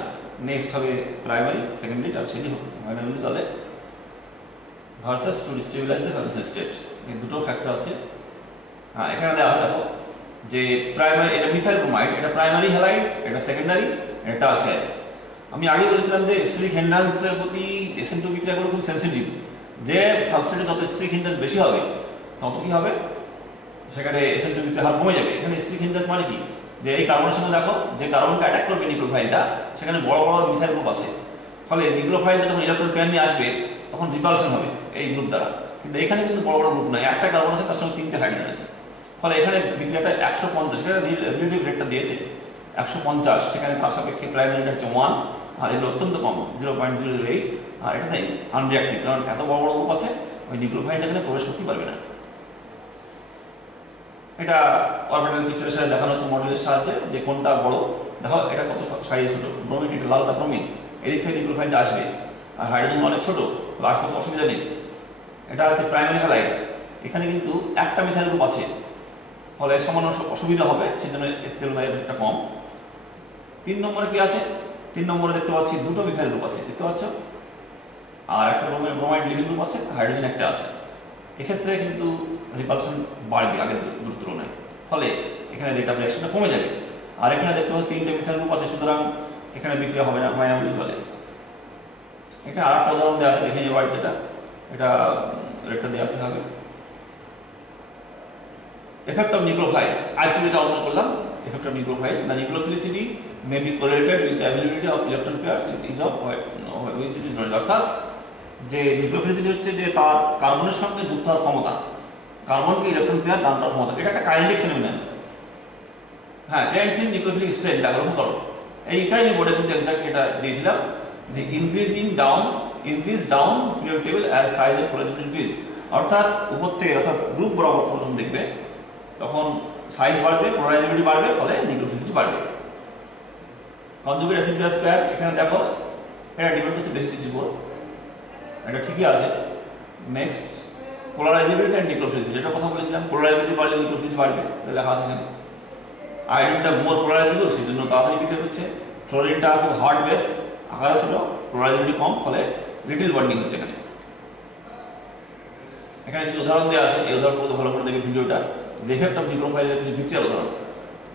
নেক্সট হবে প্রাইমারি, সেকেন্ডারি, টারশিয়ারি হবে চলে। Versus to stabilise the valence state, এই দুটো ফ্যাক্টর আছে। হ্যাঁ, এখানে দেওয়া হয় দেখো যে প্রাইমারি, এটা মিথাইল ব্রোমাইড, এটা প্রাইমারি হ্যালাইড, এটা সেকেন্ডারি, এটা টারশিয়ারি। আমি আগে বলেছিলাম যে স্টেরিক হিন্ড্রান্সের প্রতি SN2 বিক্রিয়াগুলো খুব সেন্সিটিভ, যে সাবস্ট্রেটে যত স্টেরিক হিন্ড্রান্স বেশি হবে তত কি হবে, সেখানে SN2 বিক্রিয়ার হার কমে যাবে। এখানে স্টেরিক হিন্ড্রান্স মানে কি, যে এই কার্বনের সঙ্গে দেখো যে কার্বনকে অ্যাটাক করবে নিউক্লিওফাইলটা, সেখানে বড় বড় মিথাইল গ্রুপ আছে। ফলে নিউক্লিওফাইলটা যখন ইলেকট্রন পেয়ার নিয়ে আসবে তখন রিপালশন হবে এই গ্রুপ দ্বারা। কিন্তু এখানে কিন্তু বড় বড় গ্রুপ নয়, একটা কার্বন আছে, তার সঙ্গে 3টে হাইড্রোজেন আছে। ফলে এখানে বিক্রিয়াটা 150, এখানে রিলেটিভ রেটটা দিয়েছে 150, সেখানে তার সাপেক্ষে প্রাইমারিটা হচ্ছে 1, আর এগুলো অত্যন্ত কম 0.008, আর এটা তাই আনরিঅ্যাক্টিভ, কারণ এত বড় বড় গ্রুপ আছে, ওই নিউক্লিওফাইলটা এখানে প্রবেশ করতে পারবে না। এটা অরবিটাল পিকচারের সাথে দেখানো হচ্ছে মডেলের সাহায্যে, যে কোনটা বড়। দেখো এটা কত সাইজে ছোট, ব্রোমিন, এটা লালটা ব্রোমিন, এদিক থেকে নিউক্লিওফাইলটা আসবে, আর হাইড্রোজেন অনেক ছোট, আসতে তো অসুবিধা নেই। এটা হচ্ছে প্রাইমারি হ্যালাইড, এখানে কিন্তু একটা মিথাইল গ্রুপ আছে, ফলে সামান্য অসুবিধা হবে, সেই জন্য এর তুলনায় রেটটা কম। 3 নম্বরে কি আছে, 3 নম্বরে দেখতে পাচ্ছি 2টো মিথাইল গ্রুপ আছে, দেখতে পাচ্ছ, আর একটা ব্রোমাইড লিভিং গ্রুপ আছে, হাইড্রোজেন একটা আছে। এক্ষেত্রে কিন্তু রিপালশন বাড়বে আগের দূর তুলনায়, ফলে এখানে রেট অফ রিঅ্যাকশনটা কমে যাবে। আর এখানে দেখতে পাচ্ছি 3টে মিথাইল গ্রুপ আছে, সুতরাং এখানে বিক্রিয়া হবে না, হয় না বলে চলে। এখানে আর একটা উদাহরণ দেওয়া আছে, দেখে নিয়ে বাড়িতে, এটা রেটটা দেওয়া আছে হবে। Effect of nucleophile, আজকে যেটা আলোচনা করলাম, effect of nucleophile, the nucleophilicity may be correlated with the availability of electron pairs with each of which it is not. অর্থাৎ যে নিউক্লিওফিলিসিটি হচ্ছে যে তার কার্বনের সঙ্গে যুক্ত হওয়ার ক্ষমতা, কার্বনকে ইলেকট্রন পেয়ার দান করার ক্ষমতা, এটা একটা কাইনেটিক ফিনোমেনন। হ্যাঁ, ট্রানজিশন নিউক্লিওফিলিক স্ট্রেট দেখো, লক্ষ্য করো, এইটাই আমি বোর্ডে কিন্তু এক্স্যাক্টলি এটা দিয়েছিলাম, যে increase down period table as size of fluorescent increase. অর্থাৎ উপর থেকে, অর্থাৎ গ্রুপ বরাবর প্রথম দেখবে, তখন সাইজ বাড়বে, পোলারাইজেবিলিটি বাড়বে, ফলে নিউক্লিওফিলিসিটি বাড়বে। কনজুগেট অ্যাসিড বেস পেয়ার, এখানে দেখো এটা ডিপেন্ড করছে বেসিসিটির উপর, এটা ঠিকই আছে। নেক্সট পোলারাইজেবিলিটি এন্ড নিউক্লিওফিলিসিটি, এটা কথা বলেছিলাম, পোলারাইজেবিলিটি বাড়লে নিউক্লিওফিলিসিটি বাড়বে, লেখা আছে এখানে। আয়োডিনটা মোর পোলারাইজেবল, সেই জন্য তাড়াতাড়ি বিক্রিয়া হচ্ছে। ফ্লোরিনটা খুব হার্ড বেস, আকারে ছোট, পোলারাইজেবিলিটি কম, ফলে লিটিল বন্ডিং হচ্ছে এখানে। এখানে কিছু উদাহরণ দেওয়া আছে, এই উদাহরণগুলো ভালো করে দেখে ভিডিওটা, যে এফেক্ট অফ নিউক্লিওফাইলের কিছু বিক্রিয়ার উদাহরণ।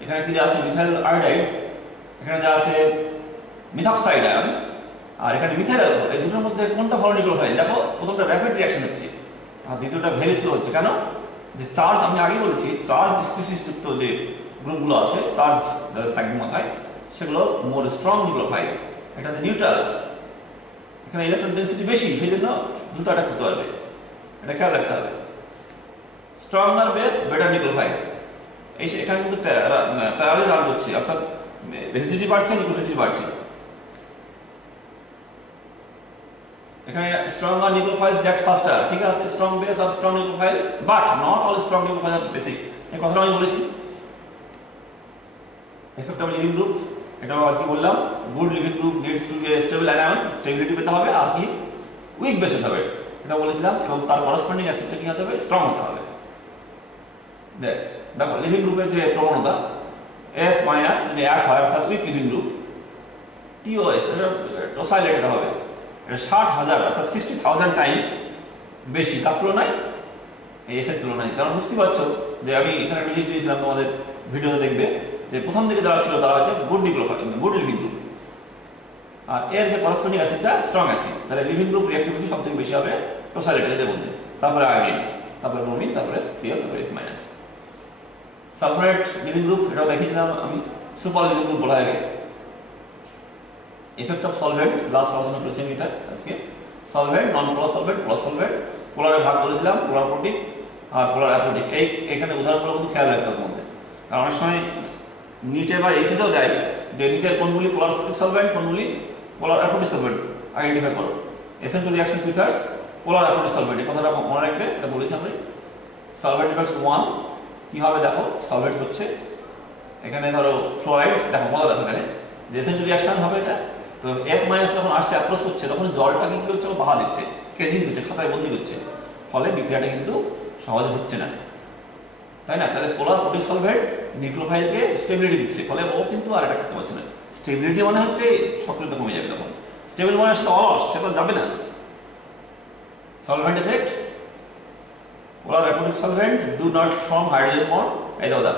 এখানে কি আছে, মিথাইল আয়োডাইড, এখানে যা আছে মিথক্সাইড আয়ন আর এখানে মিথাইল অ্যালকোহল, এই দুটোর মধ্যে কোনটা ভালো নিউক্লিওফাইল? দেখো প্রথমটা র্যাপিড রিঅ্যাকশন হচ্ছে আর দ্বিতীয়টা ভেরি স্লো হচ্ছে। কেন? যে চার্জ, আমি আগে বলেছি চার্জ স্পিসিস যুক্ত যে গ্রুপগুলো আছে চার্জ থাকবে মাথায়, সেগুলো মোর স্ট্রং নিউক্লিওফাইল। এটাতে নিউট্রাল, এখানে ইলেকট্রন ডেনসিটি বেশি, সেই জন্য দ্রুত অ্যাটাক করতে পারবে, এটা খেয়াল রাখতে হবে। Stronger base better nucleophile. এই এখানে কিন্তু প্যারালাল রান করছে, অর্থাৎ রেসিডিটি বাড়ছে, নিউক্লিওফিলিসিটি বাড়ছে। এখানে স্ট্রঙ্গার নিউক্লিওফাইলস রিঅ্যাক্ট ফাস্টার, ঠিক আছে, স্ট্রং বেস আর strong nucleophile, but not all strong nucleophile are basic. এই কথাটা আমি বলেছি। এফেক্ট অফ লিভিং গ্রুপ, এটাও আজকে বললাম। Good leaving group needs to be a stable ion, stability পেতে হবে, আর কি উইক বেস হতে হবে, এটা বলেছিলাম। এবং তার করসপন্ডিং অ্যাসিডটা কি হতে হবে? স্ট্রং হতে হবে। দেখো লিভিং গ্রুপের যে প্রবণতা F মাইনাস যদি এক হয়, অর্থাৎ উইক লিভিং গ্রুপ, TOS এটা টোসাইলেটেড হবে, এটা 60,000 অর্থাৎ 60,000 টাইমস বেশি তার তুলনায়, এই এফের তুলনায়। কারণ বুঝতে পারছো যে আমি এখানে একটা লিস্ট দিয়েছিলাম, তোমাদের ভিডিওতে দেখবে যে প্রথম দিকে যারা ছিল তারা হচ্ছে গুড লিভিং গ্রুপ, আর এর যে করসপন্ডিং অ্যাসিডটা স্ট্রং অ্যাসিড, তাহলে লিভিং গ্রুপ রিঅ্যাক্টিভিটি সবথেকে বেশি হবে টোসাইলেটেডের মধ্যে, তারপরে আয়োডিন, তারপরে ব্রোমিন, তারপরে Cl, তারপরে F মাইনাস। সালফারেট লিভিং গ্রুপ, এটাও দেখিয়েছিলাম আমি, সুপার লিভিং গ্রুপ বলা হয়। ইফেক্ট অফ সলভেন্ট লাস্ট আলোচনা করেছি এটা আজকে। সলভেন্ট, নন পোলার সলভেন্ট, পোলার সলভেন্ট, পোলারে ভাগ করেছিলাম, পোলার প্রোটিক আর পোলার অ্যাপ্রোটিক। এখানে উদাহরণগুলো কিন্তু খেয়াল রাখতে হবে মধ্যে, কারণ অনেক সময় নিটে বা এইচএসেও দেয় যে নিচের কোনগুলি পোলার প্রোটিক সলভেন্ট, কোনগুলি পোলার অ্যাপ্রোটিক সলভেন্ট আইডেন্টিফাই করো। এসেন্সিয়াল রিঅ্যাকশন প্রিফার্স পোলার অ্যাপ্রোটিক সলভেন্ট, এই কথাটা মনে রাখবে, এটা বলেছি আমি। সলভেন্ট প্রিফার্স 1, কি হবে দেখো, সলভেন্ট হচ্ছে এখানে ধরো ফ্লোরাইড, দেখো বলা দেখো এখানে যে এসেন্সিয়াল রিঅ্যাকশন হবে এটা। তো F মাইনাস যখন আসছে অ্যাপ্রোচ করছে, তখন জলটা কি করছে? বাহা দিচ্ছে, কেজিং করছে, খাঁচায় বন্দি করছে, ফলে বিক্রিয়াটা কিন্তু সহজে হচ্ছে না, তাই না? তাহলে পোলার প্রোটিক সলভেন্ট নিউক্লিওফাইলকে স্টেবিলিটি দিচ্ছে, ফলে ও কিন্তু আর এটা করতে পারছে না। স্টেবিলিটি মানে হচ্ছে সক্রিয়তা কমে যাবে, তখন স্টেবল মানে সেটা অলস, সে তো যাবে না। Solvent effect, polar aprotic solvent do not form hydrogen bond, এই দাও।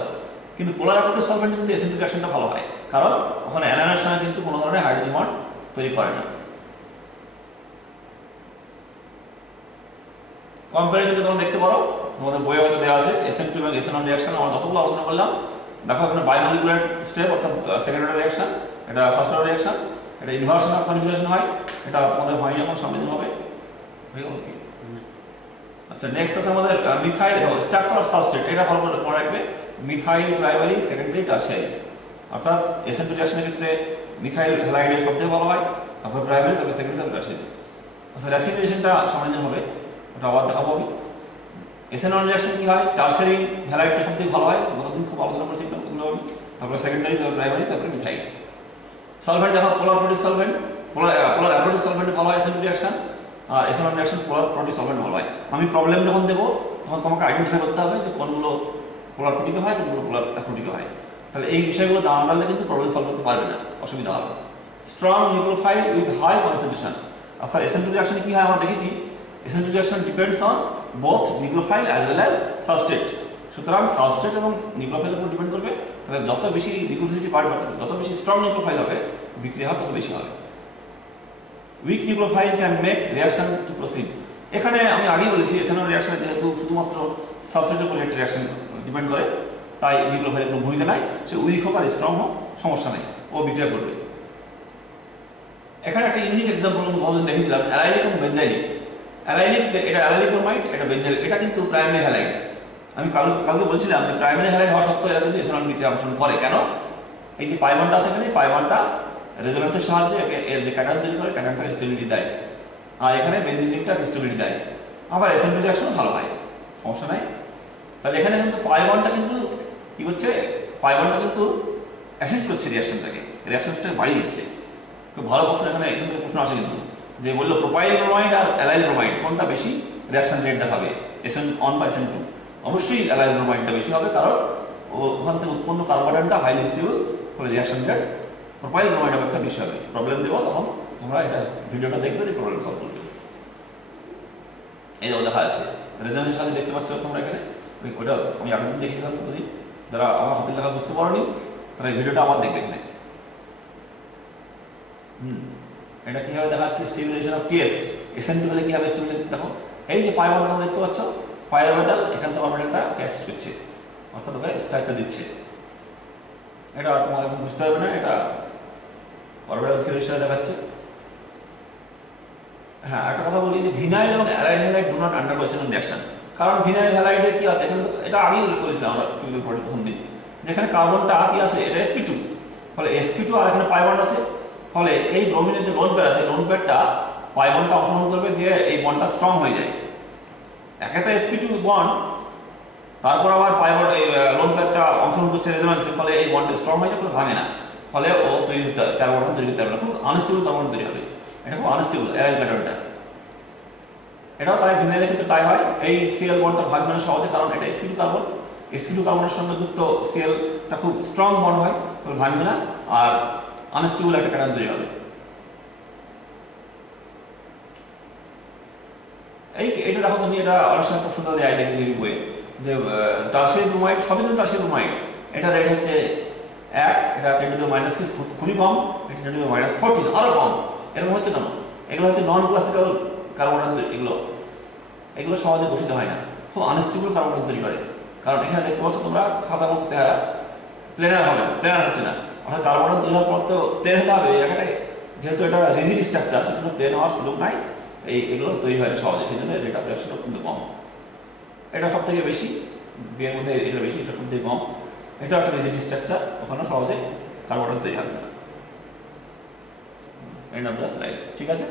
কিন্তু পোলার অ্যাপ্রোটিক সলভেন্ট কিন্তু এসেন্সিয়াল রিঅ্যাকশনটা ভালো হয়, কারণ ওখানে অ্যানায়নের সময় কিন্তু কোনো ধরনের হাইড্রোজেন বন্ড তৈরি করে না। কম্পারিজনটা তোমরা দেখতে পারো, তোমাদের বইয়ে হয়তো দেওয়া আছে SN2 এবং SN1 রিঅ্যাকশন। আমরা যতগুলো আলোচনা করলাম দেখো, এখানে বায়োমলিকুলার স্টেপ অর্থাৎ সেকেন্ড অর্ডার রিঅ্যাকশন, এটা ফার্স্ট অর্ডার রিঅ্যাকশন, এটা ইনভার্সন অফ কনজুগেশন হয়, এটা তোমাদের হয়নি, এখন সামনে দিন হবে। আচ্ছা, নেক্সট আছে আমাদের মিথাইল স্ট্রাকচার অফ সাবস্ট্রেট, এটা ভালো করে মনে রাখবে। মিথাইল প্রাইমারি, সেকেন্ডারি, টারশিয়ারি, অর্থাৎ SN2 রিঅ্যাকশনের ক্ষেত্রে মিথাইল হ্যালাইডের সবচেয়ে ভালো হয়, তারপর প্রাইমারি, তারপর সেকেন্ডারি, টারশিয়ারি। আচ্ছা, রেসিপিয়েশনটা সামনে দিন হবে, ওটা আবার দেখাবো আমি। SN1 রিঅ্যাকশন কি হয়? টারশিয়ারি হ্যালাইডটা সবথেকে ভালো হয়, গতদিন খুব আলোচনা করেছি এগুলো আমি। তারপরে সেকেন্ডারি, তারপর প্রাইমারি, তারপরে মিথাইল। সলভেন্ট দেখো, পোলার প্রোটিক সলভেন্ট, পোলার অ্যাপ্রোটিক সলভেন্ট ভালো হয় SN2 রিঅ্যাকশন, আর SN1 রিঅ্যাকশন পোলার প্রোটিক সলভেন্ট ভালো হয়। আমি প্রবলেম যখন দেবো তখন তোমাকে আইডেন্টিফাই করতে হবে যে কোনগুলো পোলার প্রোটিকে হয়, কোনগুলো পোলার অ্যাপ্রোটিকে হয়। তাহলে এই বিষয়গুলো জানা জানলে কিন্তু প্রবলেম সলভ করতে পারবে না, অসুবিধা হবে। Strong nucleophile with high concentration, অর্থাৎ SN2 রিঅ্যাকশনে কি হয় আমরা দেখেছি, SN2 reaction depends on both nucleophile as well as substrate. সুতরাং সাবস্ট্রেট এবং নিউক্লিওফাইলের উপর ডিপেন্ড করবে। তাহলে যত বেশি নিউক্লিওসিটি বাড়বে, যত বেশি স্ট্রং নিউক্লিওফাইল হবে, বিক্রিয়া তত বেশি হবে। Weak nucleophile can make reaction to proceed. এখানে আমি আগেই বলেছি SN1 রিঅ্যাকশনে যেহেতু শুধুমাত্র সাবস্ট্রেটের উপর একটা রিঅ্যাকশন ডিপেন্ড করে, তাই নিউক্লিওফাইলের কোনো ভূমিকা নাই, সে উইক হোক আর স্ট্রং হোক সমস্যা নেই, ও বিক্রিয়া করবে। এখানে একটা ইউনিক এক্সাম্পল আমি দেখেছিলাম, অ্যালাইলিক এবং বেনজাইলিক। অ্যালাইলিক, এটা অ্যালাইলিক ব্রোমাইড, এটা বেনজাইলিক, এটা কিন্তু প্রাইমারি হ্যালাইড। আমি কালকে বলছিলাম যে প্রাইমারি হ্যালাইড হওয়া সত্ত্বেও এরা কিন্তু SN1 বিক্রিয়া অংশগ্রহণ করে। কেন? এই যে পাই বন্ডটা আছে এখানে, পাই বন্ডটা রেজোনেন্সের সাহায্যে এর যে ক্যাটায়ন তৈরি করে, ক্যাটায়নটা স্টেবিলিটি দেয়, আর এখানে বেনজিনটা স্টেবিলিটি দেয়। আবার SN2 রিঅ্যাকশনও ভালো হয়, সমস্যা নাই। তাহলে এখানে কিন্তু পাই বন্ডটা কিন্তু কি হচ্ছে, পাই বন্ডটা কিন্তু অ্যাসিস্ট করছে রিঅ্যাকশনটা বাড়িয়ে দিচ্ছে। খুব ভালো প্রশ্ন, এখানে এখান থেকে প্রশ্ন আসে কিন্তু, যে বললো প্রোপাইল ব্রোমাইড আর অ্যালাইল ব্রোমাইড কোনটা বেশি রিঅ্যাকশন রেট দেখাবে, SN1 বা SN2? অবশ্যই অ্যালাইল ব্রোমাইডটা বেশি হবে, কারণ ওখান থেকে উৎপন্ন কার্বনটা হাইলি স্টেবল, ফলে রিঅ্যাকশন রেট প্রোপাইল ব্রোমাইড অপেক্ষা বেশি হবে। প্রবলেম দেবো তখন তোমরা এটা ভিডিওটা দেখবে, প্রবলেম সলভ করবে। এই দেখো দেখা যাচ্ছে রেজাল্টের সাথে দেখতে পাচ্ছ তোমরা এখানে, ওইটা আমি আগের দিন দেখেছিলাম। যদি যারা আমার হাতের লেখা বুঝতে পারোনি, তারা এই ভিডিওটা আবার দেখবে। এখানে এটা কিভাবে দেখাচ্ছি স্টেবিলাইজেশন অফ টিএস এসেন্টিক্যালি কিভাবে স্টেবিলাইজ দেখো এই যে পাই বন্ডটা দেখতে পাচ্ছ পাই অরবিটাল এখান থেকে অরবিটালটা ক্যাচ করছে অর্থাৎ ওকে স্থায়িত্ব দিচ্ছে এটা তোমাদের এখন বুঝতে হবে না এটা অরবিটাল থিওরি হিসেবে দেখাচ্ছে হ্যাঁ একটা কথা বলি যে ভিনাইল এবং allyl halide do not undergo S N reaction কারণ ভিনাইল হ্যালাইডের কি আছে এখানে এটা আগেই উল্লেখ করেছিলাম আমরা কেমিক্যাল পড়ে প্রথম দিন যেখানে কার্বনটা কি আছে এটা sp2 ফলে sp2 আর এখানে পাই বন্ড আছে ফলে এই ব্রোমিনের যে লোন পেয়ার আছে লোন পেয়ারটা পাই বন্ডটা অংশগ্রহণ করবে দিয়ে এই বন্ডটা স্ট্রং হয়ে যায় একটা sp2 বন্ড তারপর আবার পাই বন্ড এই লোন পেয়ারটা অংশগ্রহণ করছে রেজোন্যান্সে ফলে এই বন্ডটা স্ট্রং হয়ে যায় ফলে ভাঙে না ফলে ও তৈরি কার্বনটা তৈরি করতে পারবে না খুব আনস্টেবল কার্বন তৈরি হবে এটা খুব আনস্টেবল অ্যারাইল প্যাটার্নটা এটাও তাই ভিনাইলের ক্ষেত্রে তাই হয় এই সিএল বন্ডটা ভাঙবে না সহজে কারণ এটা sp2 কার্বন sp2 কার্বনের সঙ্গে যুক্ত সিএলটা খুব স্ট্রং বন্ড হয় ফলে ভাঙবে না আর আনস্টেবল একটা প্যাটার্ন তৈরি হবে এইটা দেখো তুমি এটা অনেক সময় খুব সুন্দর দেয় দেখেছি বইয়ে যে টারশিয়ারি ব্রোমাইড সবই কিন্তু টারশিয়ারি ব্রোমাইড এটা রেট হচ্ছে 1 এটা 10⁻⁶ খুবই কম এটা 10⁻⁴ আরো কম এরকম হচ্ছে কেন এগুলো হচ্ছে নন ক্লাসিক্যাল কার্বন এগুলো সহজে গঠিত হয় না খুব আনস্টেবল কার্বন তৈরি করে কারণ এখানে দেখতে পাচ্ছ তোমরা খাঁচার মতো চেহারা প্লেনার হবে প্লেনার হচ্ছে না অর্থাৎ কার্বন তৈরি হওয়ার পর তো প্লেন হতে হবে এই জায়গাটায় যেহেতু এটা রিজিড স্ট্রাকচার সেজন্য প্লেন হওয়ার সুযোগ নাই এগুলো তৈরি হয় না সহজে সেই জন্য রেট অফ রিঅ্যাকশনও কিন্তু কম এটা সব থেকে বেশি বিয়ের মধ্যে এটা বেশি এটা সব থেকে কম এটা একটা রিজিড স্ট্রাকচার ওখানে সহজে কার্বন তৈরি হবে না এন্ড অফ দ্য স্লাইড ঠিক আছে